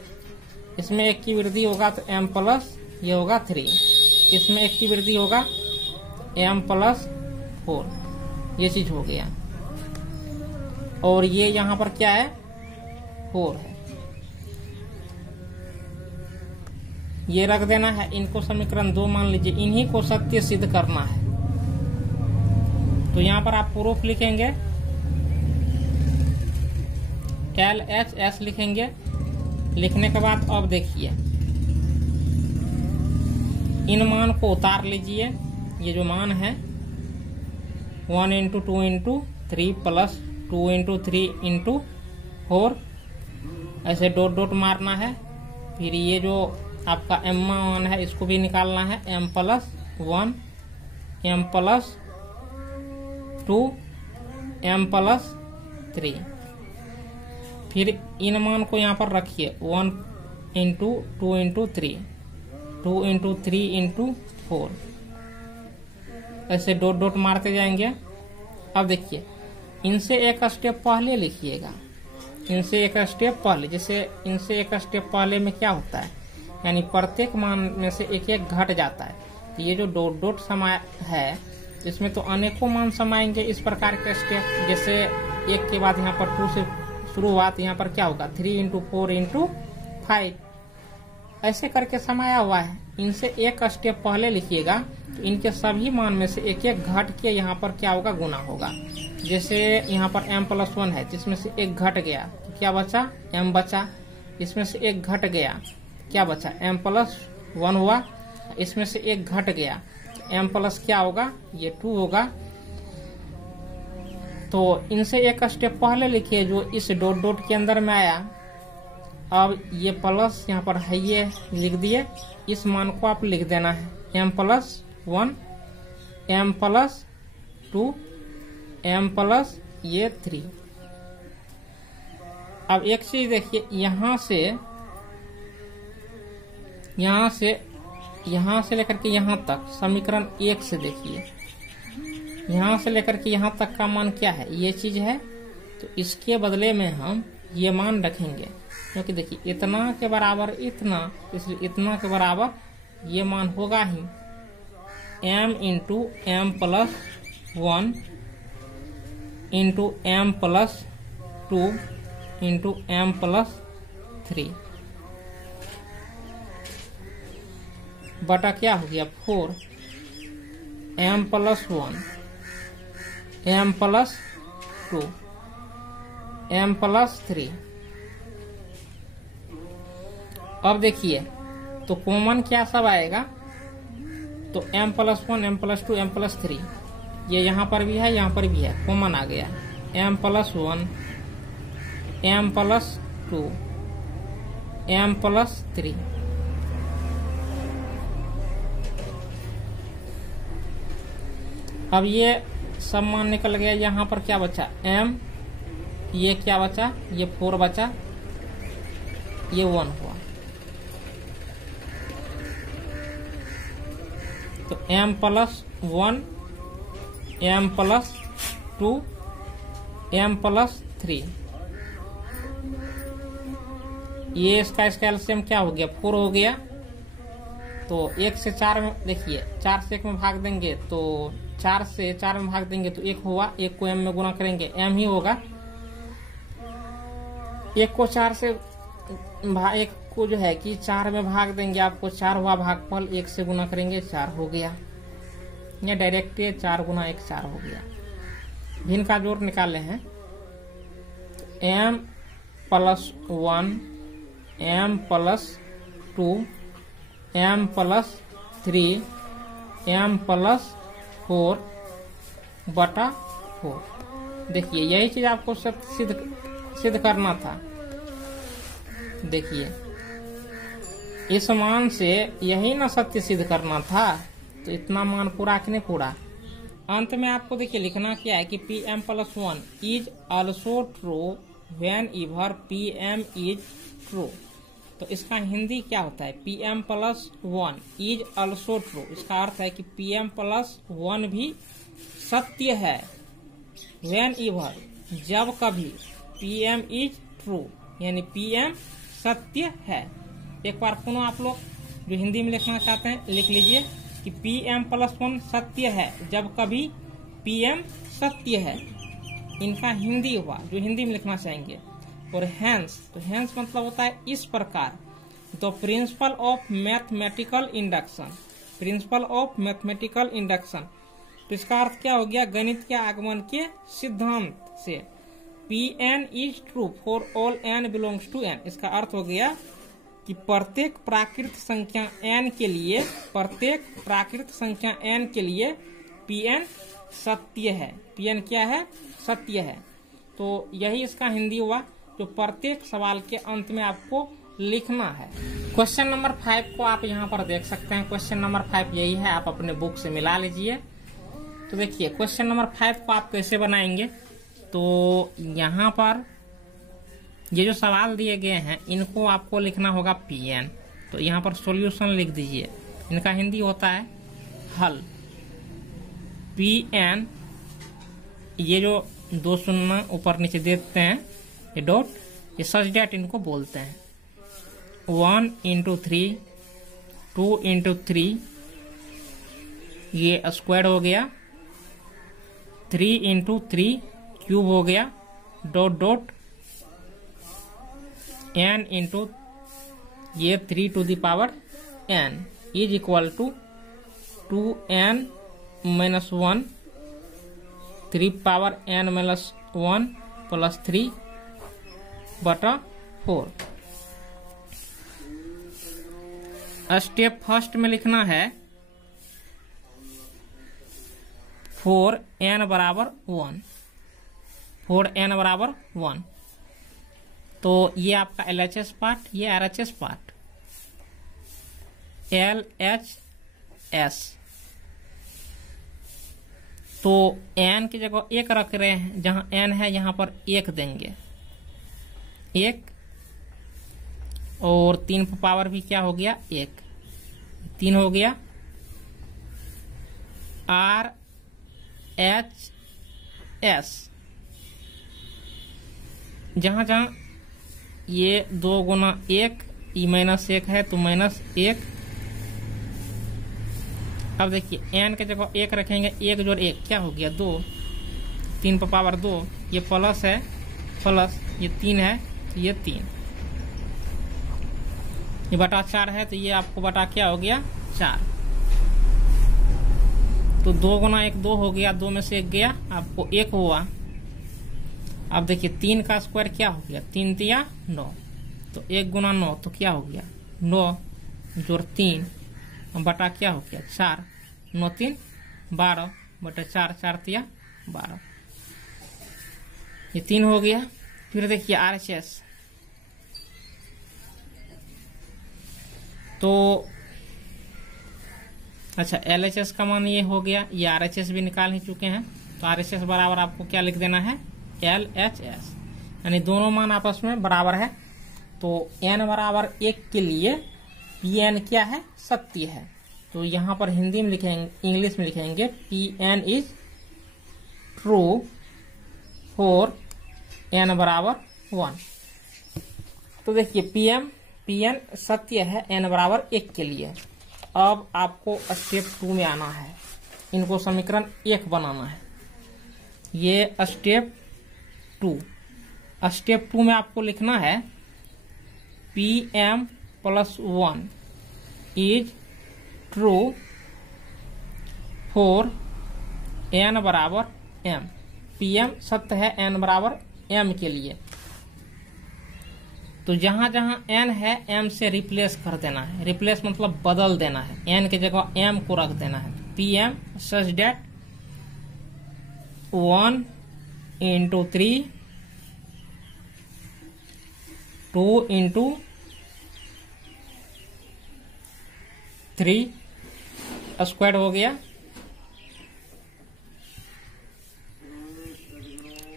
इसमें 1 की वृद्धि होगा तो m प्लस ये होगा 3, इसमें 1 की वृद्धि होगा तो m+4, ये चीज हो गया। और ये यहाँ पर क्या है 4 है, ये रख देना है। इनको समीकरण 2 मान लीजिए, इन्हीं को सत्य सिद्ध करना है। तो यहाँ पर आप प्रूफ लिखेंगे, LHS लिखेंगे। लिखने के बाद अब देखिए इन मान को उतार लीजिए। ये जो मान है 1 into 2 into 3 plus 2 into 3 into 4, ऐसे डॉट डॉट मारना है। फिर ये जो आपका m1 है इसको भी निकालना है, m+1, m+2, m+3। फिर इन मान को यहाँ पर रखिए, 1 इंटू 2 इंटू 3, 2 इंटू 3 इंटू 4, ऐसे डॉट डॉट मारते जाएंगे। अब देखिए इनसे एक स्टेप पहले लिखिएगा, इनसे एक स्टेप पहले। जैसे इनसे एक स्टेप पहले में क्या होता है, यानी प्रत्येक मान में से एक एक घट जाता है। तो ये जो डॉट डॉट समय है इसमें तो अनेकों मान समाएंगे इस प्रकार के स्टेप। जैसे 1 के बाद यहाँ पर 2 से शुरुआत, यहाँ पर क्या होगा 3 इंटू 4 इंटू 5, ऐसे करके समाया हुआ है। इनसे एक स्टेप पहले लिखिएगा तो इनके सभी मान में से एक एक घट के यहाँ पर क्या होगा, गुना होगा। जैसे यहाँ पर m+1 है जिसमें से एक घट गया तो क्या बचा, m बचा। इसमें से एक घट गया क्या बचा, m+1 हुआ। इसमें से एक घट गया तो m प्लस क्या होगा, ये 2 होगा। तो इनसे एक स्टेप पहले लिखिए जो इस डॉट डॉट के अंदर में आया। अब ये प्लस यहाँ पर है, ये लिख दिए। इस मान को आप लिख देना है m+1, m+2, m+3। अब एक चीज देखिए, यहाँ से लेकर के यहाँ तक समीकरण 1 से देखिए, यहाँ से लेकर के यहाँ तक का मान क्या है, ये चीज है। तो इसके बदले में हम ये मान रखेंगे, क्योंकि देखिए इतना के बराबर इतना, इसलिए इतना के बराबर ये मान होगा ही। m into m+1 into m+2 into m+3 बटा क्या हो गया 4, m+1, m+2, m+3। अब देखिए तो कॉमन क्या सब आएगा, तो m+1, m+2, m+3 ये यहाँ पर भी है, यहाँ पर भी है, कॉमन आ गया। m+1, m+2, m+3। अब ये सब मान निकल गया। यहाँ पर क्या बचा m, ये क्या बचा, ये 4 बचा, ये 1 हुआ। तो m+1, m+2, m+3 ये इसका एलसीएम क्या हो गया 4 हो गया। तो 1 से 4 में देखिए, 4 से 1 में भाग देंगे तो 4 से 4 में भाग देंगे तो 1 हुआ, 1 को m में गुना करेंगे m ही होगा। एक को 4 से एक को जो है कि 4 में भाग देंगे, आपको 4 हुआ भागफल, 1 से गुना करेंगे 4 हो गया, या डायरेक्ट 4 गुना 1 4 हो गया। भिन्न का जोड़ निकाले हैं, m + 1 m + 2 m + 3 m + 4 बटा 4। देखिए यही चीज आपको सिद्ध करना था। देखिए इस मान से यही ना सत्य सिद्ध करना था, तो इतना मान पूरा कि नहीं पूरा। अंत में आपको देखिए लिखना क्या है कि Pm + 1 is also true when ever Pm is true. तो इसका हिंदी क्या होता है, Pm + 1 इज ऑल्सो ट्रू। इसका अर्थ है कि Pm + 1 भी सत्य है, व्हेन एवर जब कभी Pm इज ट्रू, यानी Pm सत्य है। एक बार पुनः आप लोग जो हिंदी में लिखना चाहते हैं लिख लीजिए कि Pm + 1 सत्य है जब कभी Pm सत्य है। इनका हिंदी हुआ जो हिंदी में लिखना चाहेंगे। और हैंस, तो हैंस मतलब होता है इस प्रकार। The principle of mathematical induction, principle of mathematical induction, तो इसका अर्थ क्या हो गया, गणित के आगमन के सिद्धांत से। Pn is true for all n belongs to n। इसका अर्थ हो गया कि प्रत्येक प्राकृत संख्या n के लिए, प्रत्येक प्राकृत संख्या n के लिए Pn सत्य है। Pn क्या है, सत्य है। तो यही इसका हिंदी हुआ, जो प्रत्येक सवाल के अंत में आपको लिखना है। क्वेश्चन नंबर 5 को आप यहाँ पर देख सकते हैं। क्वेश्चन नंबर 5 यही है, आप अपने बुक से मिला लीजिए। तो देखिए क्वेश्चन नंबर 5 को आप कैसे बनाएंगे, तो यहाँ पर ये जो सवाल दिए गए हैं इनको आपको लिखना होगा Pn। तो यहाँ पर सॉल्यूशन लिख दीजिए। इनका हिंदी होता है हल। Pn, ये जो 2 शून्य ऊपर नीचे देते हैं, ये डॉट, ये सच डेट इनको बोलते हैं। 1 × 3, 2 × 3, ये स्क्वायर हो गया, 3 × 3 क्यूब हो गया, डॉट डॉट n × ये 3 to the power n is equal to 2n - 1, 3 power n - 1 + 3 बटा 4। स्टेप फर्स्ट में लिखना है 4n = 1, 4n = 1। तो ये आपका LHS पार्ट, ये RHS पार्ट, LHS। तो n की जगह 1 रख रहे हैं, जहां n है यहाँ पर 1 देंगे, 1, और 3 पर पावर भी क्या हो गया, 1, 3 हो गया। RHS, जहां जहां ये 2 गुना 1, ई -1 है तो -1। अब देखिए n के जगह 1 रखेंगे, 1 जोड़ 1 क्या हो गया, 2, 3 पर पावर 2, ये प्लस है, प्लस ये 3 है तो ये 3, ये बटा 4 है तो ये आपको बटा क्या हो गया, 4। तो 2 गुना 1 2 हो गया, 2 में से 1 गया, आपको 1 हुआ। अब देखिए 3 का स्क्वायर क्या हो गया, 3 × 3 = 9, तो 1 × 9 तो क्या हो गया, 9 जोड़ 3 बटा क्या हो गया, 4, 9 × 3 = 12 बटा 4, 4 × 3 = 12, ये 3 हो गया। फिर देखिए RHS, तो अच्छा LHS का मान ये हो गया, ये RHS भी निकाल ही चुके हैं। तो RHS बराबर आपको क्या लिख देना है, LHS, यानी दोनों मान आपस में बराबर है। तो n = 1 के लिए Pn क्या है, सत्य है। तो यहाँ पर हिंदी में लिखेंगे, इंग्लिश में लिखेंगे Pn is true for n = 1। तो देखिए Pn सत्य है n = 1 के लिए। अब आपको स्टेप 2 में आना है, इनको समीकरण 1 बनाना है। ये स्टेप 2, स्टेप 2 में आपको लिखना है Pm + 1 is true for n बराबर m। Pm सत्य है n बराबर m के लिए। तो जहां जहां n है m से रिप्लेस कर देना है। रिप्लेस मतलब बदल देना है, n की जगह m को रख देना है। Pm सच डेट 1 × 3 2 × 3 स्क्वायर हो गया।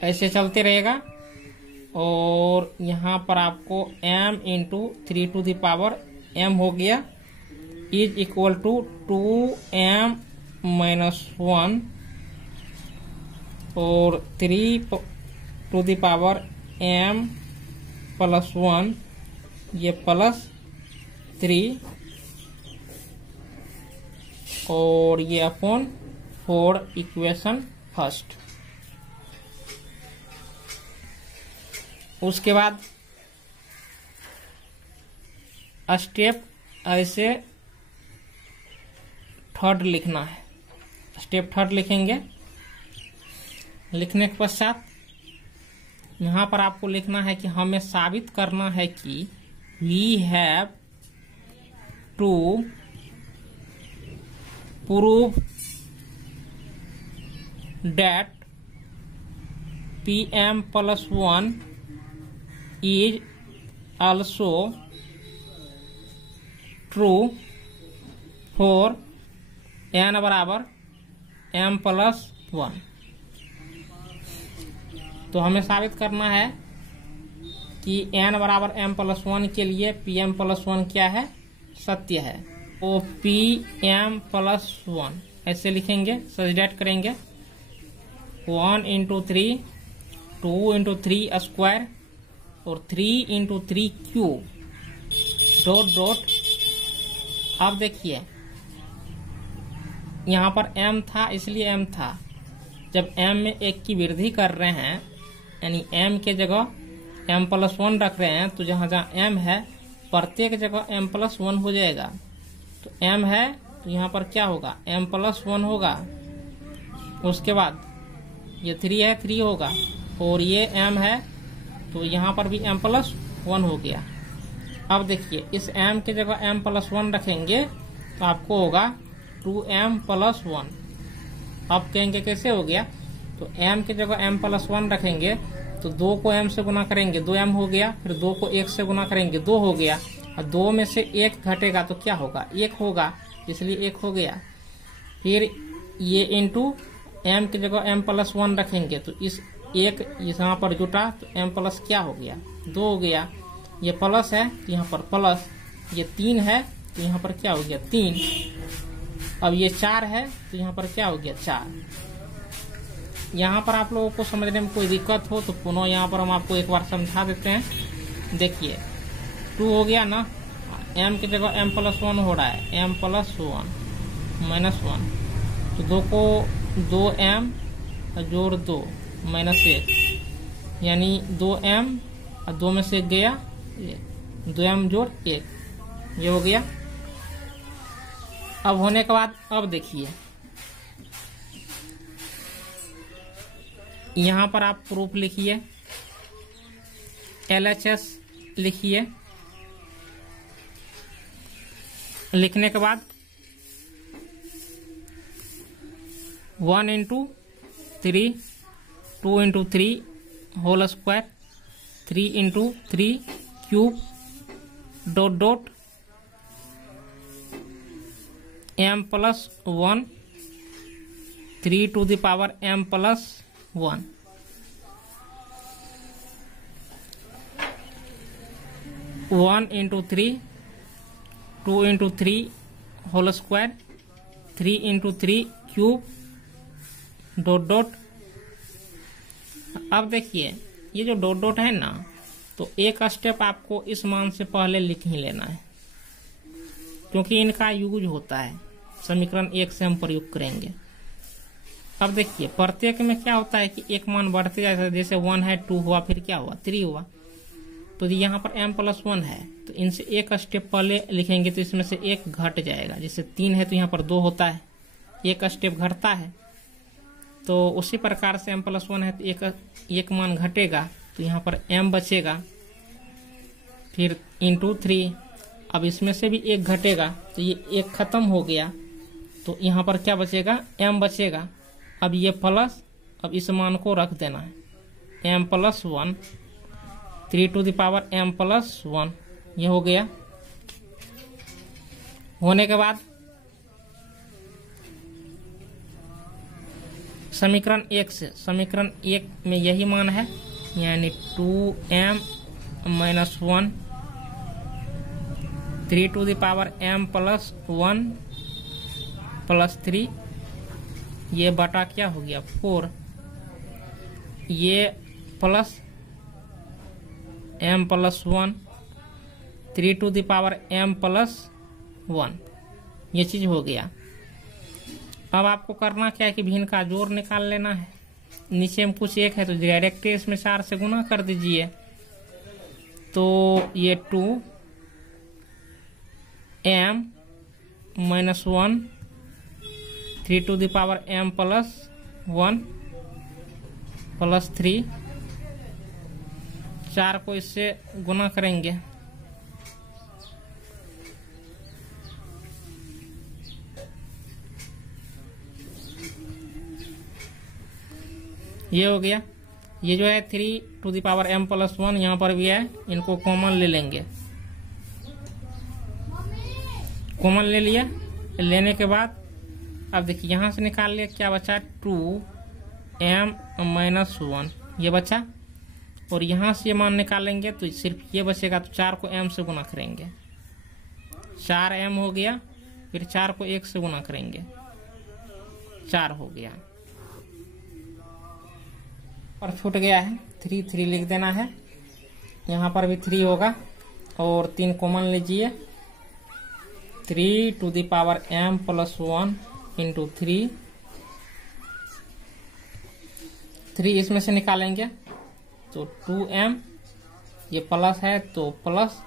ऐसे चलते रहेगा और यहाँ पर आपको m × 3 m हो गया इज इक्वल टू 2m - 1 और 3 m + 1 ये +3 और ये अपॉन 4 इक्वेशन फर्स्ट। उसके बाद स्टेप ऐसे थर्ड लिखना है। स्टेप थर्ड लिखेंगे। लिखने के पश्चात यहाँ पर आपको लिखना है कि हमें साबित करना है कि we have to prove that Pm + 1 is also true for n बराबर m + 1। तो हमें साबित करना है कि n बराबर m + 1 के लिए Pm + 1 क्या है, सत्य है। तो Pm + 1 ऐसे लिखेंगे, सब्स्टिट्यूट करेंगे 1 × 3 2 × 3 स्क्वायर और 3 × 3 क्यूब डॉट। अब देखिए यहाँ पर m था इसलिए m था। जब m में 1 की वृद्धि कर रहे हैं यानी m के जगह m + 1 रख रहे हैं तो जहाँ जहाँ m है प्रत्येक जगह m + 1 हो जाएगा। तो m है तो यहाँ पर क्या होगा, m + 1 होगा। उसके बाद ये 3 है 3 होगा और ये m है तो यहाँ पर भी m + 1 हो गया। अब देखिए इस m की जगह m + 1 रखेंगे तो आपको होगा 2m + 1। अब कहेंगे कैसे हो गया, तो m की जगह m + 1 रखेंगे तो 2 को m से गुना करेंगे 2m हो गया, फिर 2 को 1 से गुना करेंगे 2 हो गया और 2 में से 1 घटेगा तो क्या होगा, 1 होगा, इसलिए 1 हो गया। फिर ये इंटू m की जगह m + 1 रखेंगे तो इस 1 यहाँ पर जुटा तो m प्लस क्या हो गया, 2 हो गया। ये प्लस है तो यहाँ पर प्लस, ये 3 है तो यहाँ पर क्या हो गया 3। अब ये 4 है तो यहाँ पर क्या हो गया 4। यहाँ पर आप लोगों को समझने में कोई दिक्कत हो तो पुनः यहाँ पर हम आपको एक बार समझा देते हैं। देखिए 2 हो गया ना, m की जगह m + 1 हो रहा है, m + 1 - 1 तो 2 को 2m जोड़ 2 -1 यानी 2m और 2 में से 1 गया 2m जोड़ 1, ये हो गया। अब होने के बाद अब देखिए यहाँ पर आप प्रूफ लिखिए, LHS लिखिए। लिखने के बाद 1 × 3 2 × 3 whole square 3 × 3 cube dot m + 1 3 to the power m + 1 1 × 3 2 × 3 whole square 3 × 3 cube dot. अब देखिए ये जो डॉट है ना, तो एक स्टेप आपको इस मान से पहले लिख ही लेना है क्योंकि इनका यूज होता है। समीकरण 1 से हम प्रयोग करेंगे। अब देखिए प्रत्येक में क्या होता है कि एक मान बढ़ते जाता है, जैसे 1 है 2 हुआ, फिर क्या हुआ 3 हुआ। तो यहाँ पर m+1 है तो इनसे एक स्टेप पहले लिखेंगे तो इसमें से एक घट जाएगा। जैसे 3 है तो यहाँ पर 2 होता है, एक स्टेप घटता है। तो उसी प्रकार से m+1 है तो एक मान घटेगा तो यहाँ पर m बचेगा, फिर इंटू 3। अब इसमें से भी एक घटेगा तो ये एक खत्म हो गया, तो यहाँ पर क्या बचेगा m बचेगा। अब ये प्लस, अब इस मान को रख देना है m+1, 3 m+1, ये हो गया। होने के बाद समीकरण 1 से, समीकरण 1 में यही मान है, यानी 2m-1 3m+1 प्लस 3, ये बटा क्या हो गया 4, ये प्लस m+1 3m+1, ये चीज हो गया। अब आपको करना क्या है कि भिन्न का जोड़ निकाल लेना है। नीचे में कुछ एक है तो डायरेक्ट इसमें 4 से गुना कर दीजिए, तो ये 2m-1 3m+1 प्लस 3, 4 को इससे गुना करेंगे, ये हो गया। ये जो है 3m+1 यहाँ पर भी है, इनको कॉमन ले लेंगे। कॉमन ले लिया, लेने के बाद अब देखिए यहाँ से निकाल लिया, क्या बचा 2m-1, ये बचा। और यहाँ से ये मान निकालेंगे तो सिर्फ ये बचेगा, तो 4 को m से गुना करेंगे, 4m हो गया। फिर 4 को 1 से गुना करेंगे, 4 हो गया। और छूट गया है 3 लिख देना है, यहाँ पर भी 3 होगा। और 3 कॉमन लीजिए, 3m+1 इंटू 3 इसमें से निकालेंगे तो 2m, ये प्लस है तो प्लस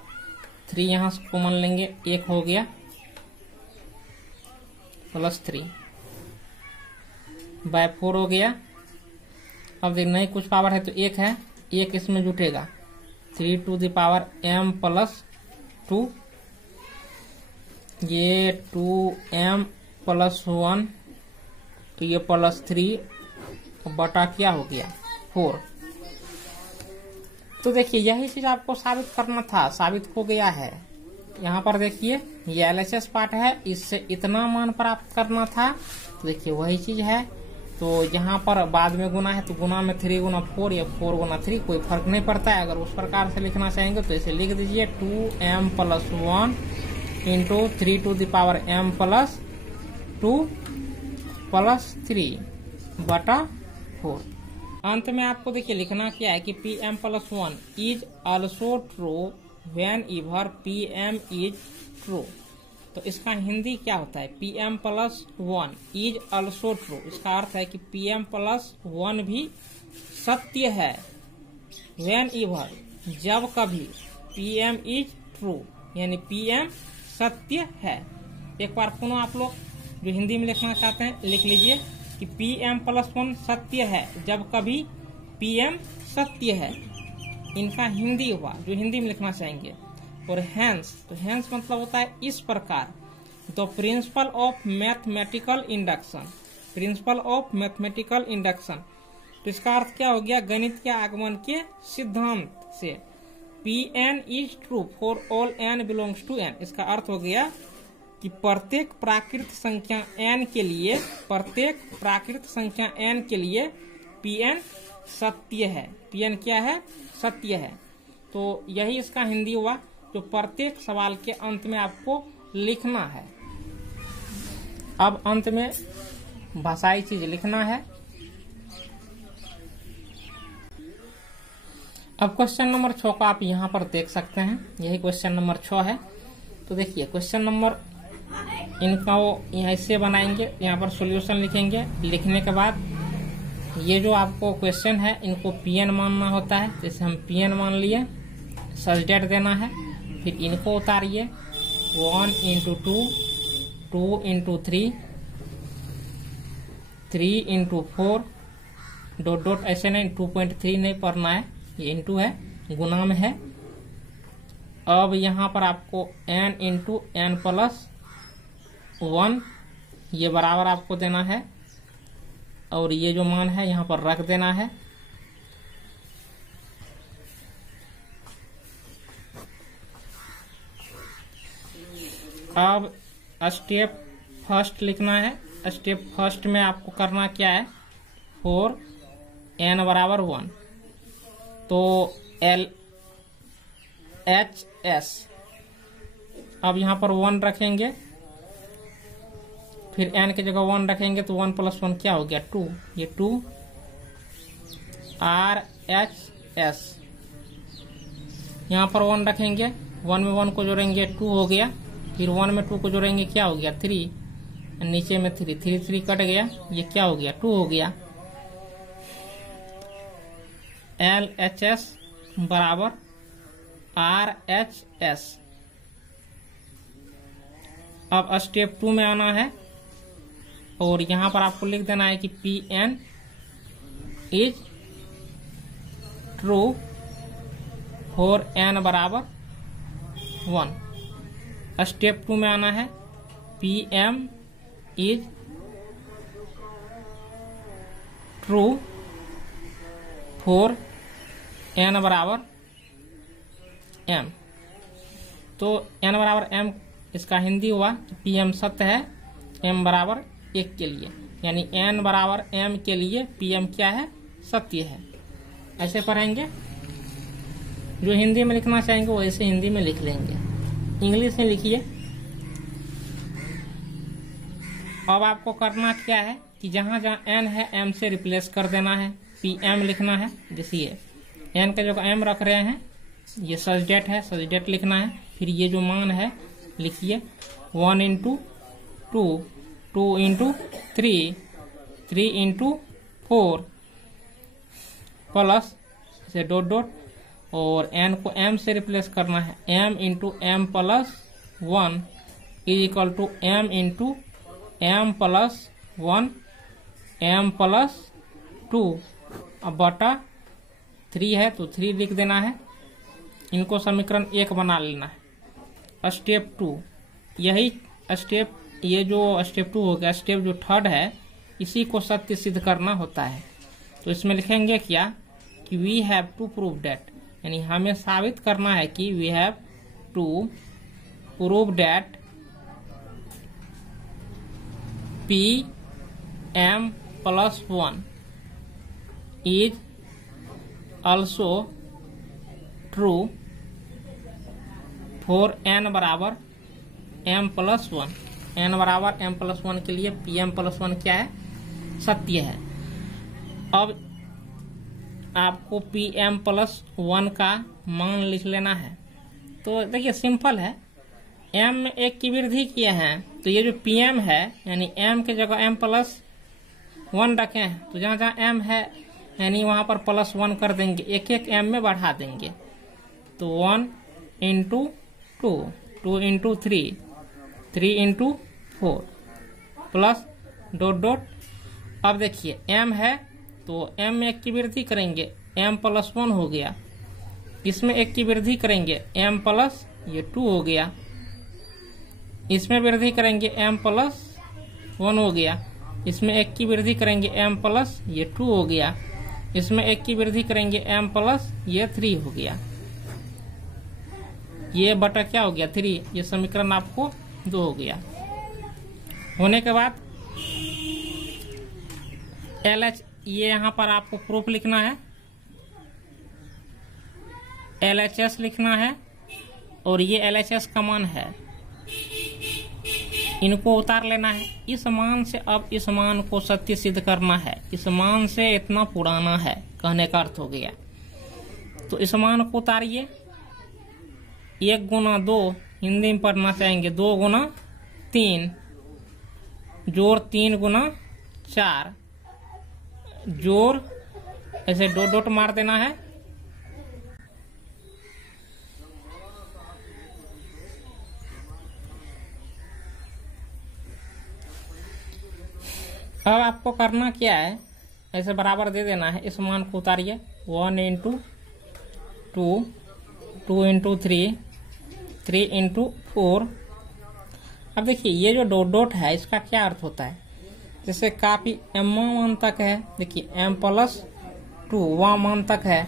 3 यहाँ से कॉमन लेंगे, 1 हो गया प्लस 3 बाय 4 हो गया। अब देख नहीं कुछ पावर है तो 1 है, 1 इसमें जुटेगा, 3m+2, ये 2m+1 तो ये प्लस 3 बटा क्या हो गया 4। तो देखिए यही चीज आपको साबित करना था, साबित हो गया है। यहाँ पर देखिए ये LHS पार्ट है, इससे इतना मान प्राप्त करना था, तो देखिए वही चीज है। तो यहाँ पर बाद में गुना है तो गुना में 3 गुना 4 या 4 गुना 3 कोई फर्क नहीं पड़ता है। अगर उस प्रकार से लिखना चाहेंगे तो इसे लिख दीजिए 2m+1 इंटू 3m+2 प्लस 3 बटा 4। अंत में आपको देखिए लिखना क्या है कि pm+1 is also true when ever pm is true. तो इसका हिंदी क्या होता है, pm+1 इज ऑल्सो ट्रू, इसका अर्थ है कि pm+1 भी सत्य है। व्हेन एवर, जब कभी, pm इज ट्रू, यानी pm सत्य है। एक बार पुनः आप लोग जो हिंदी में लिखना चाहते हैं लिख लीजिए कि pm+1 सत्य है जब कभी pm सत्य है। इनका हिंदी हुआ जो हिंदी में लिखना चाहेंगे। और हैंस, तो हैंस मतलब होता है इस प्रकार। The principle of mathematical induction, principle of mathematical induction, तो इसका अर्थ क्या हो गया, गणित के आगमन के सिद्धांत से। Pn is true for all n belongs to n, इसका अर्थ हो गया कि प्रत्येक प्राकृत संख्या n के लिए, प्रत्येक प्राकृत संख्या n के लिए Pn सत्य है। Pn क्या है, सत्य है। तो यही इसका हिंदी हुआ जो प्रत्येक सवाल के अंत में आपको लिखना है। अब अंत में भाषाई चीज लिखना है। अब क्वेश्चन नंबर 6 को आप यहाँ पर देख सकते हैं, यही क्वेश्चन नंबर 6 है। तो देखिए क्वेश्चन नंबर इनका वो ऐसे बनाएंगे, यहाँ पर सॉल्यूशन लिखेंगे। लिखने के बाद ये जो आपको क्वेश्चन है इनको Pn मानना होता है, जैसे हम Pn मान लिए, सब्सट्रैक्ट देना है। फिर इनको उतारिए, 1 into 2, 2 into 3, 3 into 4, dot dot ऐसे नहीं, 2.3 नहीं पढ़ना है, ये इंटू है, गुना में है। अब यहाँ पर आपको n into n plus 1 ये बराबर आपको देना है, और ये जो मान है यहाँ पर रख देना है। अब स्टेप फर्स्ट लिखना है। स्टेप फर्स्ट में आपको करना क्या है, 4 n बराबर 1, तो LHS, अब यहाँ पर 1 रखेंगे, फिर n की जगह 1 रखेंगे, तो 1 + 1 क्या हो गया, 2, ये 2 RHS। यहाँ पर 1 रखेंगे, 1 में 1 को जोड़ेंगे 2 हो गया, फिर 1 में 2 को जोड़ेंगे क्या हो गया, 3, नीचे में 3, 3 3 कट गया, ये क्या हो गया, 2 हो गया। LHS बराबर RHS। अब स्टेप 2 में आना है, और यहाँ पर आपको लिख देना है कि Pn is true for n बराबर 1। स्टेप 2 में आना है, Pm is true for n बराबर m। तो n बराबर m इसका हिंदी हुआ कि Pm सत्य है m बराबर 1 के लिए, यानी n बराबर m के लिए Pm क्या है, सत्य है। ऐसे पढ़ेंगे, जो हिंदी में लिखना चाहेंगे वो ऐसे हिंदी में लिख लेंगे, इंग्लिश में लिखिए। अब आपको करना क्या है कि जहां जहां n है m से रिप्लेस कर देना है, Pm लिखना है। देखिए n का जो m रख रहे हैं ये सब्सट्रैक्ट है, सब्सट्रैक्ट लिखना है। फिर ये जो मान है लिखिए, 1 into 2, 2 into 3, 3 into 4 प्लस से डॉट डॉट, और n को m से रिप्लेस करना है, m into m plus 1 is equal to m into m plus 1 m plus 2, अब बटा 3 है तो 3 लिख देना है। इनको समीकरण 1 बना लेना है। स्टेप 2, यही स्टेप, ये जो स्टेप 2 हो गया, स्टेप जो थर्ड है इसी को सत्य सिद्ध करना होता है। तो इसमें लिखेंगे क्या कि we have to prove that, यानी हमें साबित करना है कि we have to prove that Pm plus 1 is also true for n बराबर m plus 1। n बराबर m plus 1 के लिए Pm plus 1 क्या है, सत्य है। अब आपको Pm plus 1 का मान लिख लेना है। तो देखिए सिंपल है, m में 1 की वृद्धि किए हैं, तो ये जो Pm है यानी m के जगह m plus 1 रखे हैं, तो जहाँ जहाँ m है यानी वहाँ पर +1 कर देंगे, एक एक m में बढ़ा देंगे। तो 1 into 2, 2 into 3, 3 into 4 plus dot dot. अब देखिए m है तो m में 1 की वृद्धि करेंगे, m plus 1 हो गया। इसमें 1 की वृद्धि करेंगे, m प्लस ये 2 हो गया। इसमें वृद्धि करेंगे m plus 1 हो गया। इसमें 1 की वृद्धि करेंगे m प्लस ये 2 हो गया। इसमें 1 की वृद्धि करेंगे m प्लस ये 3 हो गया। ये बटा क्या हो गया, 3। ये समीकरण आपको 2 हो गया। होने के बाद LH, ये यहाँ पर आपको प्रूफ लिखना है, LHS लिखना है, और ये LHS का मान है, इनको उतार लेना है। इस मान से अब इस मान को सत्य सिद्ध करना है। इस मान से इतना पुराना है कहने का अर्थ हो गया। तो इस मान को उतारिए, 1 गुना 2 हिंदी में पढ़ना चाहेंगे, 2 गुना 3 जोड़ 3 गुना 4 जोड़ ऐसे डॉट डॉट मार देना है। अब आपको करना क्या है, ऐसे बराबर दे देना है। इस मान को उतारिए 1 इंटू 2, 2 इंटू 3, 3 इंटू 4। अब देखिए ये जो डॉट डॉट है इसका क्या अर्थ होता है, जैसे काफी m मान तक है, देखिए m+2 वह मान तक है,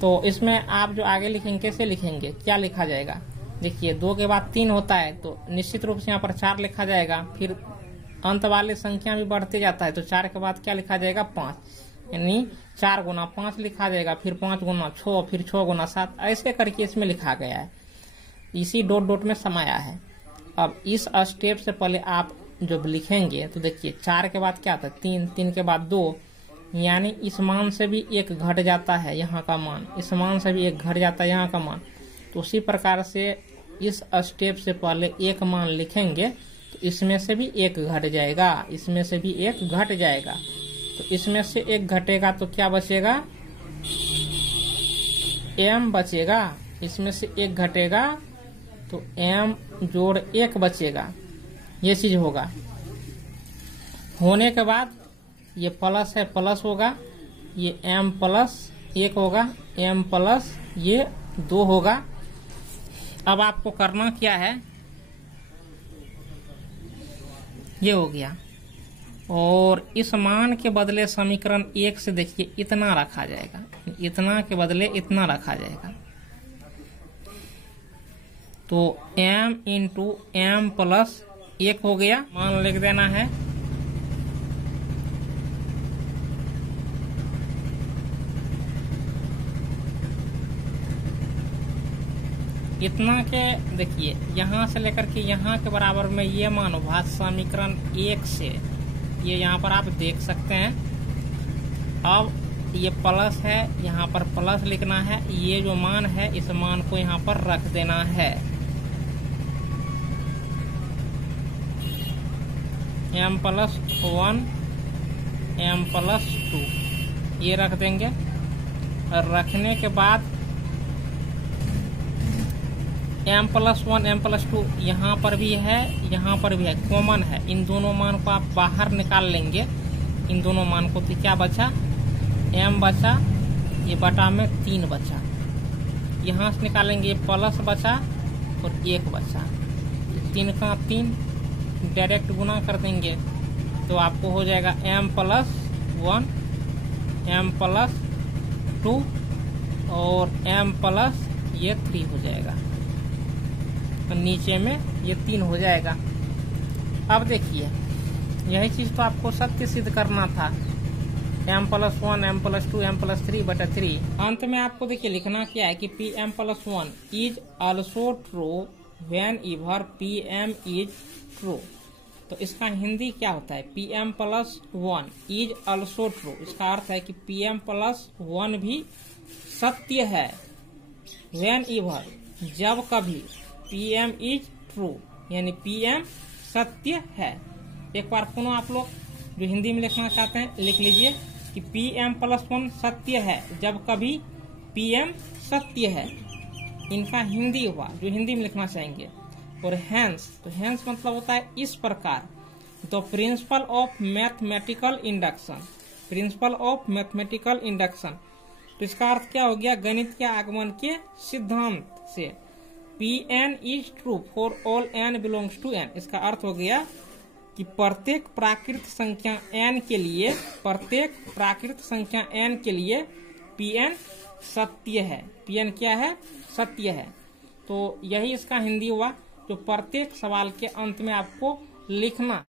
तो इसमें आप जो आगे लिखेंगे कैसे लिखेंगे, क्या लिखा जाएगा। देखिए 2 के बाद 3 होता है तो निश्चित रूप से यहाँ पर 4 लिखा जाएगा, फिर अंत वाले संख्या भी बढ़ते जाता है तो 4 के बाद क्या लिखा जाएगा 5, यानी 4 गुना 5 लिखा जाएगा, फिर 5 गुना 6, फिर 6 गुना 7, ऐसे करके इसमें लिखा गया है, इसी डॉट डॉट में समाया है। अब इस स्टेप से पहले आप जब लिखेंगे तो देखिए 4 के बाद क्या आता है 3, 3 के बाद 2, यानी इस मान से भी 1 घट जाता है यहाँ का मान, इस मान से भी 1 घट जाता है यहाँ का मान। तो उसी प्रकार से इस स्टेप से पहले एक मान लिखेंगे तो इसमें से भी 1 घट जाएगा, इसमें से भी 1 घट जाएगा, तो इसमें से 1 घटेगा तो क्या बचेगा, m बचेगा, इसमें से 1 घटेगा तो m जोड़ 1 बचेगा। ये चीज होगा, होने के बाद ये प्लस है प्लस होगा, ये m+1 होगा, m+ ये 2 होगा। अब आपको करना क्या है, ये हो गया, और इस मान के बदले समीकरण 1 से देखिए इतना रखा जाएगा, इतना के बदले इतना रखा जाएगा, तो m इंटू m+1 हो गया। मान लिख देना है, इतना के देखिए यहाँ से लेकर के यहाँ के बराबर में ये मान होगा समीकरण 1 से, ये यहाँ पर आप देख सकते हैं। अब ये प्लस है, यहाँ पर प्लस लिखना है, ये जो मान है इस मान को यहाँ पर रख देना है, m+1 m+2 ये रख देंगे। और रखने के बाद m+1 m+2 यहाँ पर भी है, यहाँ पर भी है, कॉमन है, इन दोनों मान को आप बाहर निकाल लेंगे, इन दोनों मान को, तो क्या बचा m बचा, ये बटा में 3 बचा, यहाँ से निकालेंगे, ये प्लस बचा और 1 बचा, 3 का 3 डायरेक्ट गुना कर देंगे तो आपको हो जाएगा m+1 m+2 और m+3 हो जाएगा, तो नीचे में ये 3 हो जाएगा। अब देखिए यही चीज तो आपको सत्य सिद्ध करना था, m+1 m+2 m+3 बटा 3। अंत में आपको देखिए लिखना क्या है कि Pm+1 is also true when ever Pm is true. तो इसका हिंदी क्या होता है, Pm+1 इज ऑल्सो ट्रू, इसका अर्थ है कि Pm+1 भी सत्य है, व्हेन एवर जब कभी Pm इज ट्रू, यानी Pm सत्य है। एक बार पुनः आप लोग जो हिंदी में लिखना चाहते हैं लिख लीजिए कि Pm+1 सत्य है जब कभी Pm सत्य है, इनका हिंदी हुआ जो हिंदी में लिखना चाहेंगे। और हैंस, तो हैंस मतलब होता है इस प्रकार, तो principle of mathematical induction, principle of mathematical induction, तो इसका अर्थ क्या हो गया, गणित के आगमन के सिद्धांत से Pn is true for all n belongs to n। इसका अर्थ हो गया कि प्रत्येक प्राकृत संख्या n के लिए, प्रत्येक प्राकृत संख्या n के लिए Pn सत्य है, Pn क्या है, सत्य है। तो यही इसका हिंदी हुआ जो प्रत्येक सवाल के अंत में आपको लिखना।